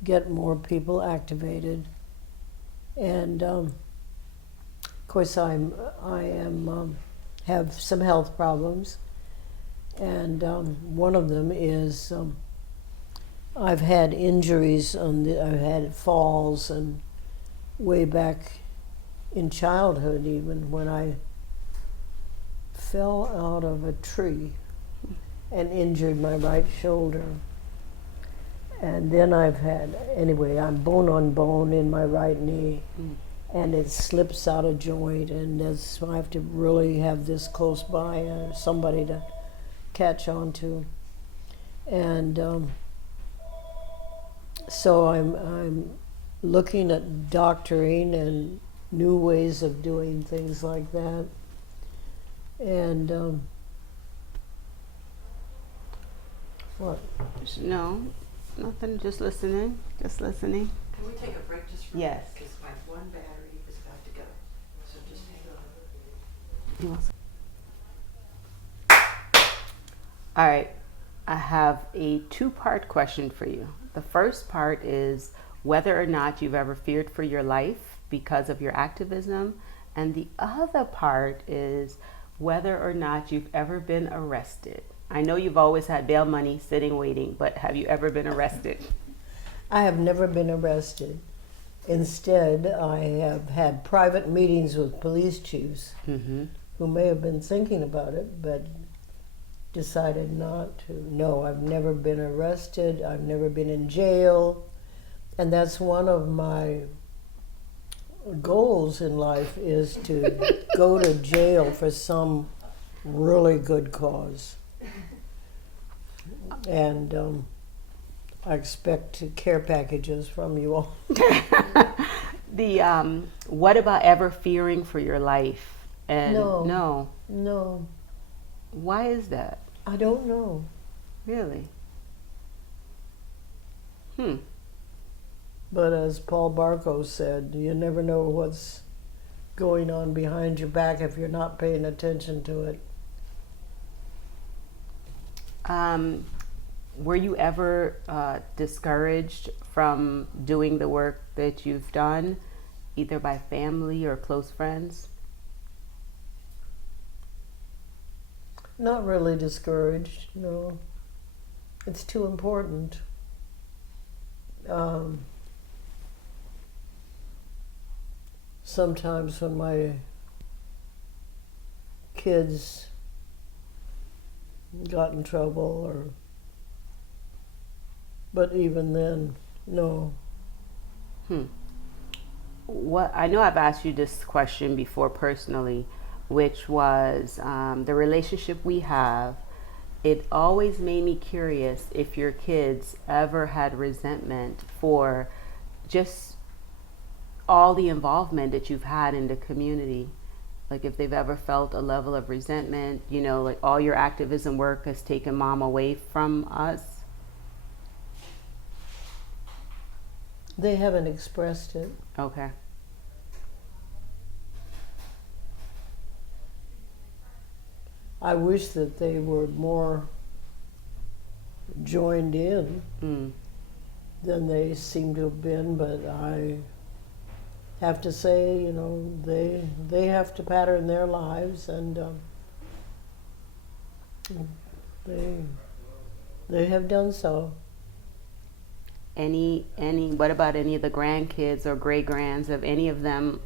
get more people activated. And of course, I am have some health problems, and one of them is I've had injuries I've had falls, and way back in childhood, even when I fell out of a tree and injured my right shoulder. And then I'm bone on bone in my right knee, and it slips out of joint, and I have to really have this close by, somebody to catch on to. And so I'm looking at doctoring and new ways of doing things like that. And what? No, nothing. Just listening. Just listening. Can we take a break just for Yes. Because my one battery is about to go. So just hang on. He wants- All right. I have a two-part question for you. The first part is whether or not you've ever feared for your life because of your activism, and the other part is whether or not you've ever been arrested. I know you've always had bail money sitting waiting, but have you ever been arrested? I have never been arrested. Instead, I have had private meetings with police chiefs who may have been thinking about it, but decided not to. No, I've never been arrested. I've never been in jail. And that's one of my goals in life, is to go to jail for some really good cause. And I expect care packages from you all. What about ever fearing for your life? And No. Why is that? I don't know. Really? But as Paul Barco said, you never know what's going on behind your back if you're not paying attention to it. Were you ever discouraged from doing the work that you've done, either by family or close friends? Not really discouraged, no. It's too important. Sometimes when my kids got in trouble, but even then, no. What I know, I've asked you this question before personally, which was the relationship we have. It always made me curious if your kids ever had resentment for just all the involvement that you've had in the community. Like if they've ever felt a level of resentment, like all your activism work has taken mom away from us. They haven't expressed it. Okay. I wish that they were more joined in than they seem to have been, but I have to say, they have to pattern their lives, and they have done so. What about any of the grandkids or great grands? Have any of them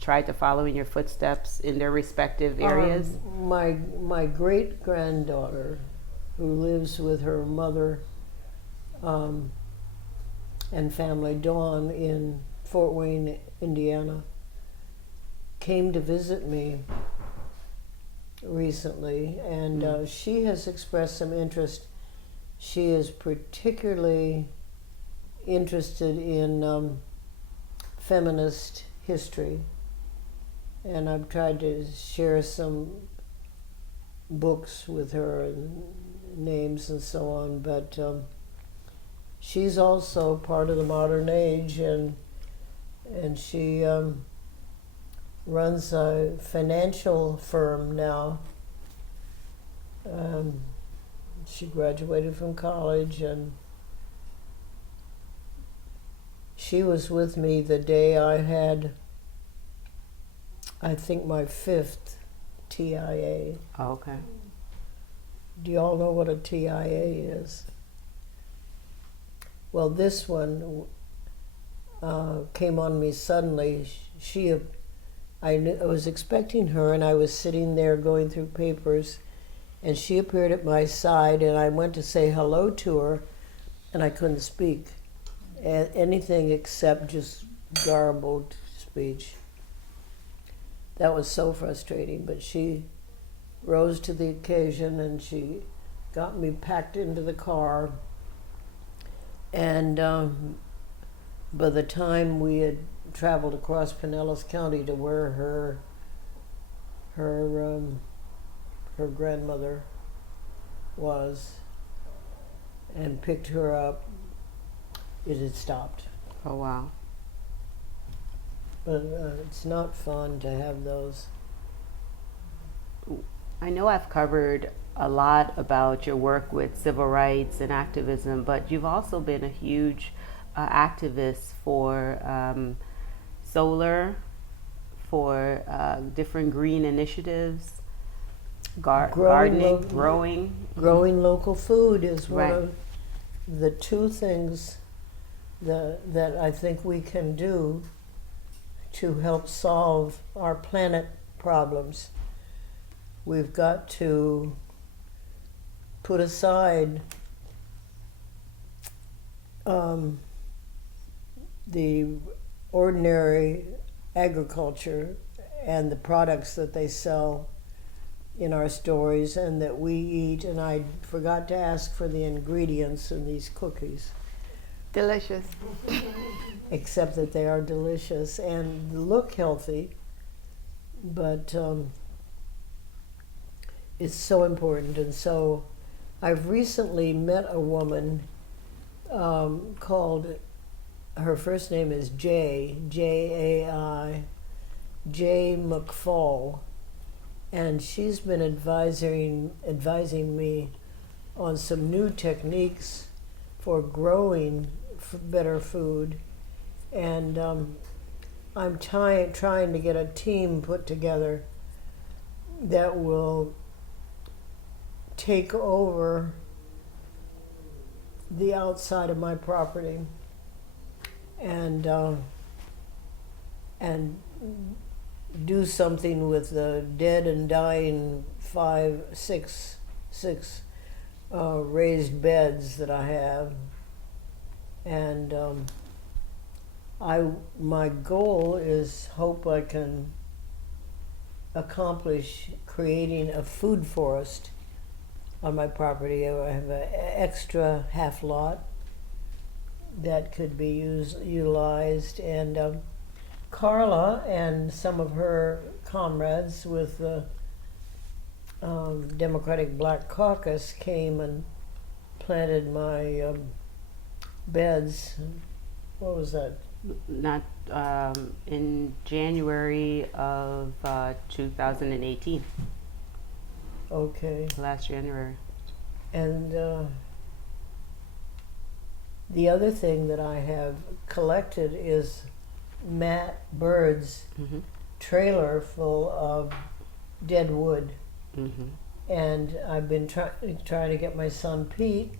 tried to follow in your footsteps in their respective areas? My great granddaughter, who lives with her mother and family, Dawn, in Fort Wayne, Indiana, came to visit me recently, and she has expressed some interest. She is particularly interested in feminist history, and I've tried to share some books with her and names and so on, but she's also part of the modern age, and she runs a financial firm now. She graduated from college, and she was with me the day I had, I think, my 5th TIA. Oh, okay. Do you all know what a TIA is? Well, this one came on me suddenly. I was expecting her, and I was sitting there going through papers, and she appeared at my side, and I went to say hello to her, and I couldn't speak anything except just garbled speech. That was so frustrating, but she rose to the occasion, and she got me packed into the car. And by the time we had traveled across Pinellas County to where her grandmother was, and picked her up, it had stopped. Oh, wow. But it's not fun to have those. I know I've covered a lot about your work with civil rights and activism, but you've also been a huge activist for solar, for different green initiatives, gardening, growing. Growing local food is one Right. of the two things that I think we can do to help solve our planet problems. We've got to put aside the ordinary agriculture and the products that they sell in our stores and that we eat. And I forgot to ask for the ingredients in these cookies. Delicious. Except that they are delicious and look healthy, but it's so important. And so I've recently met a woman called, her first name is J-A-I, J McFall, and she's been advising me on some new techniques for growing better food. And I'm trying to get a team put together that will take over the outside of my property and do something with the dead and dying six raised beds that I have. And my goal is, hope I can accomplish creating a food forest on my property. I have an extra half lot that could be utilized, and Carla and some of her comrades with the Democratic Black Caucus came and planted my beds. What was that? Not in January of 2018. Okay. Last January. And the other thing that I have collected is Matt Bird's Mm-hmm. trailer full of dead wood. Mm-hmm. And I've been trying to get my son Pete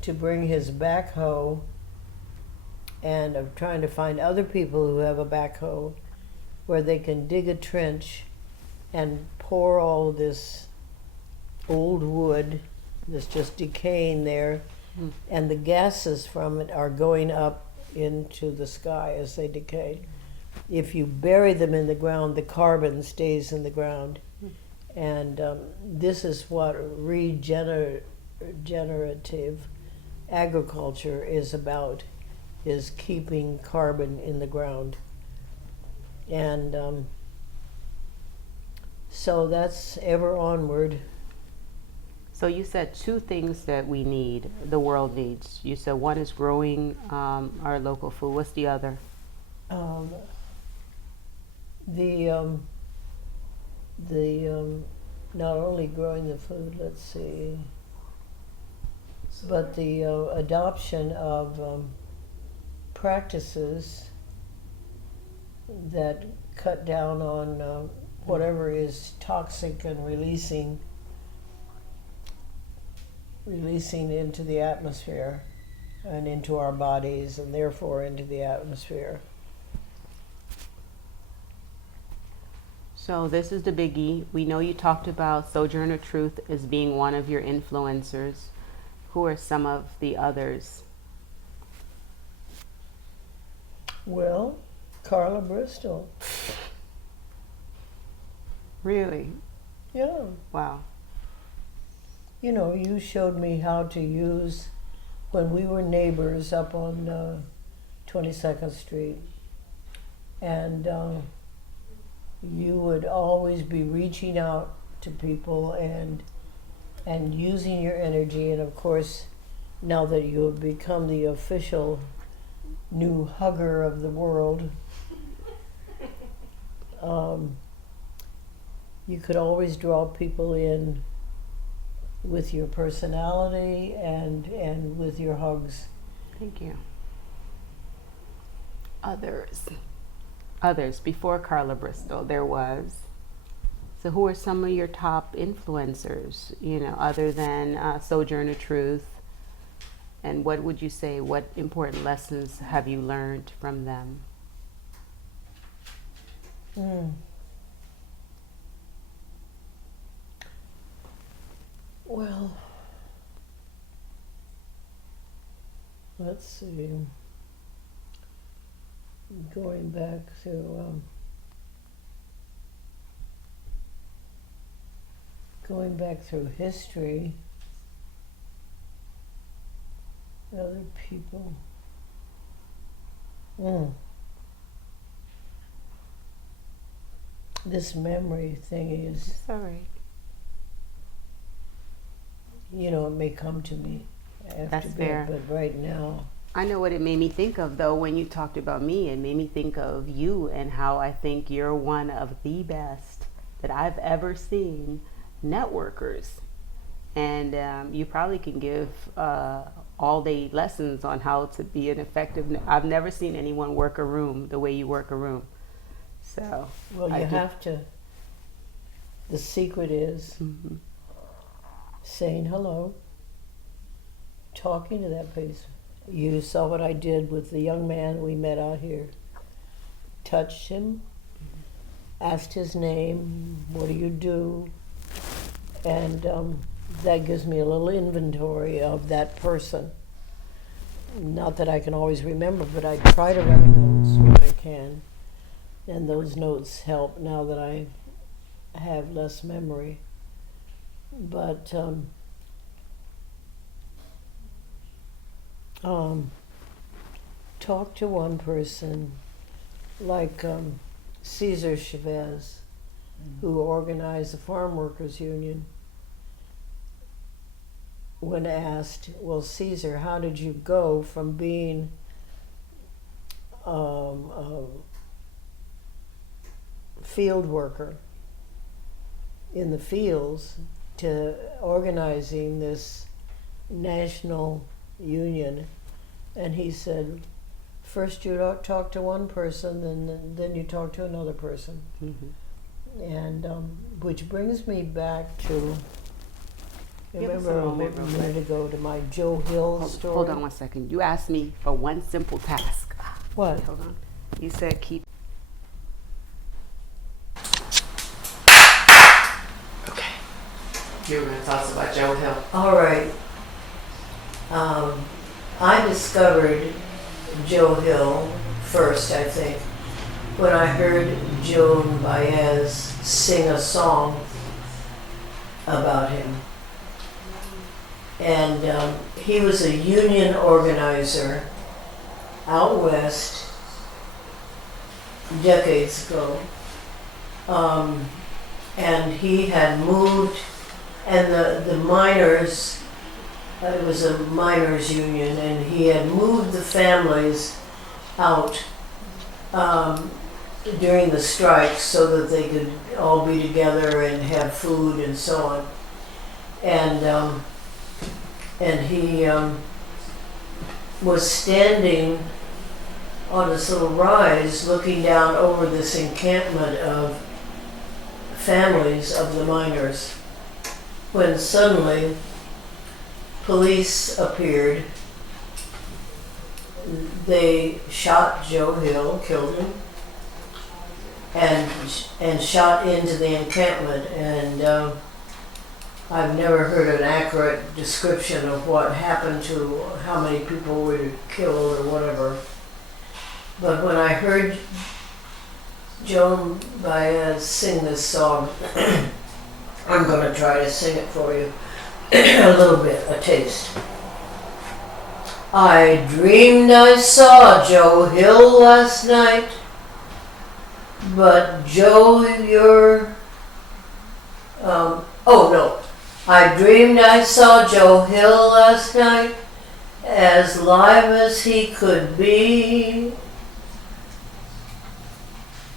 to bring his backhoe, and I'm trying to find other people who have a backhoe where they can dig a trench and pour all this old wood that's just decaying there, and the gases from it are going up into the sky as they decay. If you bury them in the ground, the carbon stays in the ground. And this is what regenerative agriculture is about, is keeping carbon in the ground. And so that's ever onward. So you said two things that we need, the world needs. You said one is growing our local food. What's the other? Um, the not only growing the food, let's see, but the adoption of practices that cut down on whatever is toxic and releasing into the atmosphere and into our bodies and therefore into the atmosphere. So this is the biggie. We know you talked about Sojourner Truth as being one of your influencers. Who are some of the others? Well, Carla Bristol. Really? Yeah. Wow. You know, you showed me how to use, when we were neighbors up on 22nd Street, and you would always be reaching out to people and using your energy. And of course, now that you have become the official new hugger of the world, you could always draw people in with your personality and with your hugs. Thank you. Others before Carla Bristol, there was. So who are some of your top influencers, you know, other than Sojourner Truth? And what would you say, what important lessons have you learned from them? Well, let's see. Going back through history, other people. This memory thing is, It's all right. you know, it may come to me after That's a bit, fair. but right now, I know what it made me think of, though, when you talked about me. It made me think of you and how I think you're one of the best that I've ever seen networkers. And you probably can give all-day lessons on how to be an effective. I've never seen anyone work a room the way you work a room. So, well, I you do- have to. The secret is saying hello, talking to that person. You saw what I did with the young man we met out here. Touched him, asked his name, what do you do? And that gives me a little inventory of that person. Not that I can always remember, but I try to write notes when I can. And those notes help now that I have less memory. But talk to one person like Cesar Chavez, who organized the Farm Workers Union. When asked, well, Cesar, how did you go from being a field worker in the fields to organizing this national union? And he said, first you talk to one person, then you talk to another person. And which brings me back to, Give us a remember a moment real minute ago to my Joe Hill story? Hold on one second. You asked me for one simple task. What? Hold on. You said keep. Okay. You were going to tell us about Joe Hill. All right. I discovered Joe Hill first, I think, when I heard Joan Baez sing a song about him. And he was a union organizer out west decades ago. And he had moved and the miners, it was a miners union, and he had moved the families out during the strikes so that they could all be together and have food and so on. And he was standing on this little rise looking down over this encampment of families of the miners, when suddenly police appeared. They shot Joe Hill, killed him, and shot into the encampment. And I've never heard an accurate description of what happened to how many people were killed or whatever. But when I heard Joan Baez sing this song, I'm going to try to sing it for you a little bit, a taste. I dreamed I saw Joe Hill last night, but Joe, I dreamed I saw Joe Hill last night, as live as he could be.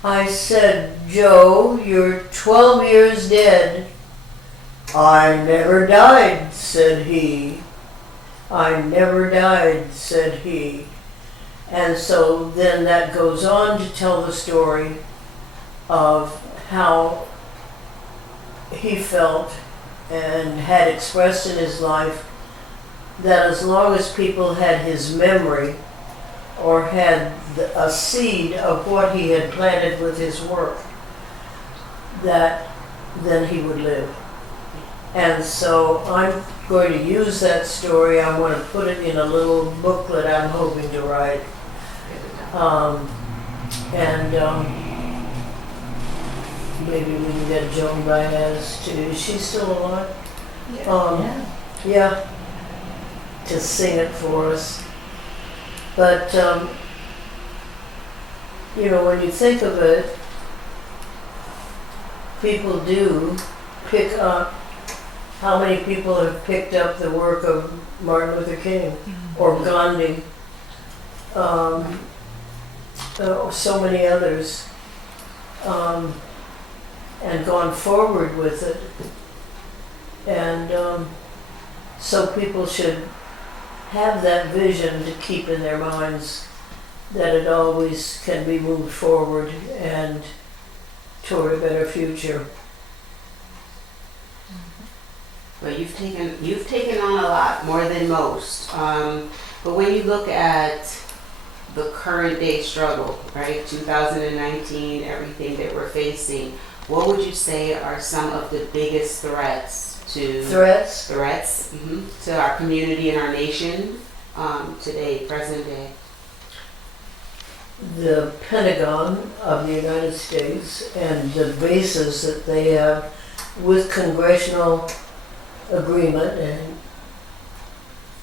I said, Joe, you're 12 years dead. I never died, said he. I never died, said he. And so then that goes on to tell the story of how he felt and had expressed in his life that as long as people had his memory or had a seed of what he had planted with his work, that then he would live. And so I'm going to use that story. I'm going to put it in a little booklet I'm hoping to write. Maybe we can get Joan Baez to, is she still alive? Yeah, to sing it for us. But, when you think of it, people do pick up, how many people have picked up the work of Martin Luther King or Gandhi, so many others, and gone forward with it. And so people should have that vision to keep in their minds that it always can be moved forward and toward a better future. Well, you've taken on a lot more than most. But when you look at the current day struggle, right, 2019, everything that we're facing, what would you say are some of the biggest threats to to our community and our nation today, present day? The Pentagon of the United States and the bases that they have with congressional agreement and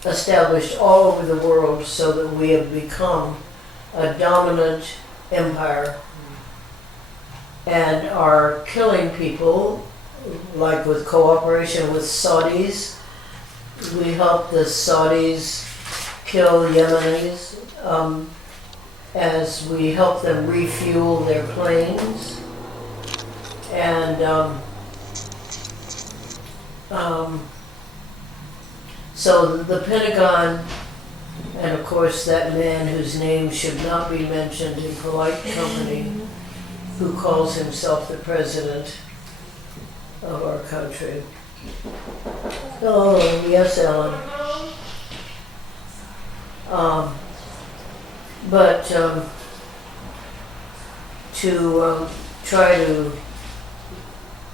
established all over the world so that we have become a dominant empire and are killing people, like with cooperation with Saudis. We help the Saudis kill Yemenis as we help them refuel their planes. And so the Pentagon, and of course that man whose name should not be mentioned in polite company, who calls himself the president of our country. Oh, yes, Ellen. But to try to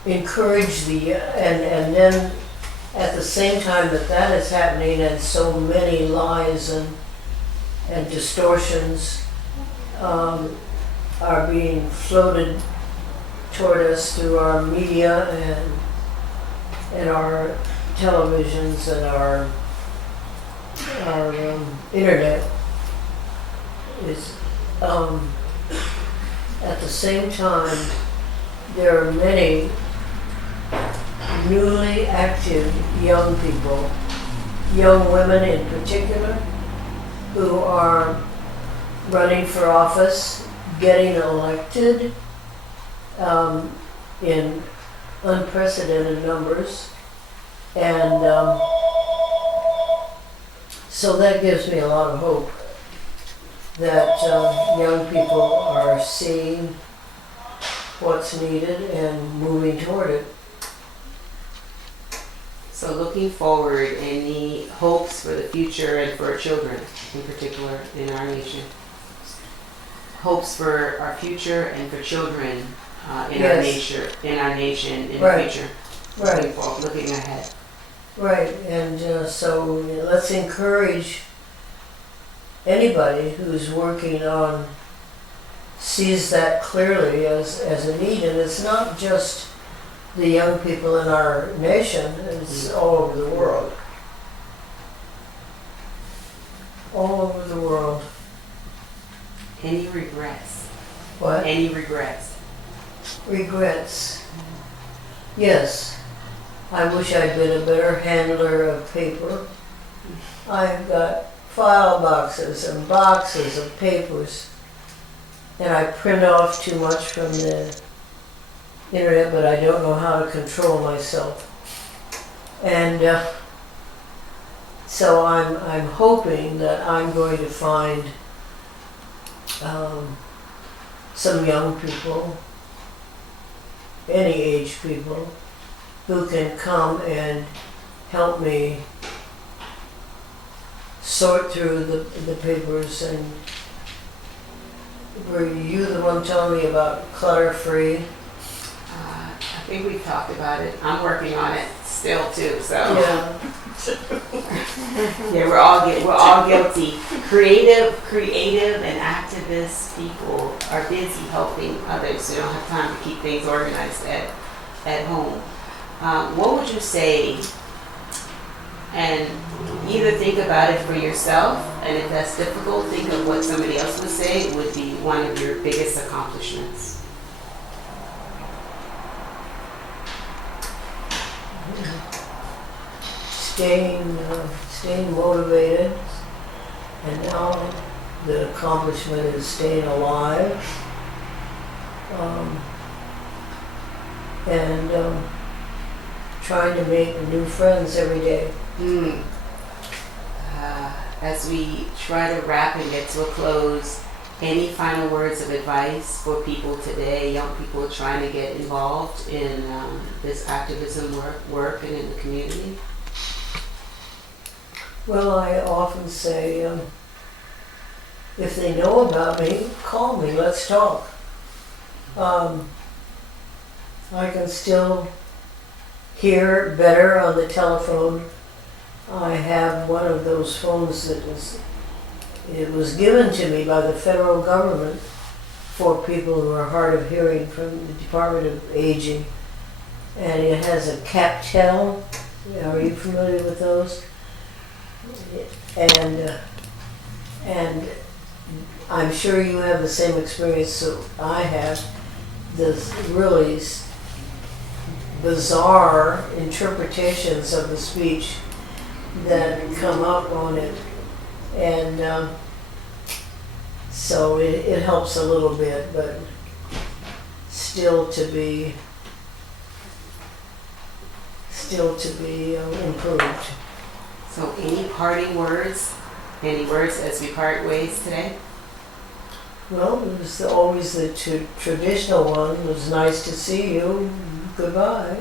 encourage and then at the same time that is happening and so many lies and distortions are being floated toward us through our media and our televisions and our internet, is at the same time there are many newly active young people, young women in particular, who are running for office, getting elected in unprecedented numbers. And so that gives me a lot of hope that young people are seeing what's needed and moving toward it. So looking forward, any hopes for the future and for our children in particular in our nation? Hopes for our future and for children in our nation in Right. the future. Right. Looking forward, looking ahead. Right, and so let's encourage anybody who's working on, sees that clearly as a need, and it's not just the young people in our nation, it's all over the world. All over the world. Any regrets? What? Any regrets? Regrets. Yes. I wish I'd been a better handler of paper. I've got file boxes and boxes of papers, and I print off too much from the internet, but I don't know how to control myself. And so I'm hoping that I'm going to find some young people, any age people, who can come and help me sort through the papers. And were you the one telling me about clutter-free? I think we've talked about it. I'm working on it still too. So Yeah. yeah, we're all guilty. Creative and activist people are busy helping others who don't have time to keep things organized at home. What would you say? And either think about it for yourself, and if that's difficult, think of what somebody else would say would be one of your biggest accomplishments. Staying motivated, and now the accomplishment is staying alive, and trying to make new friends every day. As we try to wrap and get to a close, any final words of advice for people today, young people trying to get involved in this activism work and in the community? Well, I often say, if they know about me, call me, let's talk. I can still hear better on the telephone. I have one of those phones that was given to me by the federal government for people who are hard of hearing from the Department of Aging. And it has a CapTel. Are you familiar with those? And I'm sure you have the same experience that I have. This really bizarre interpretations of the speech that come up on it, and so it helps a little bit, but still to be improved. So any parting words? Any words as we part ways today? Well, it was always the traditional one. It was nice to see you. Goodbye.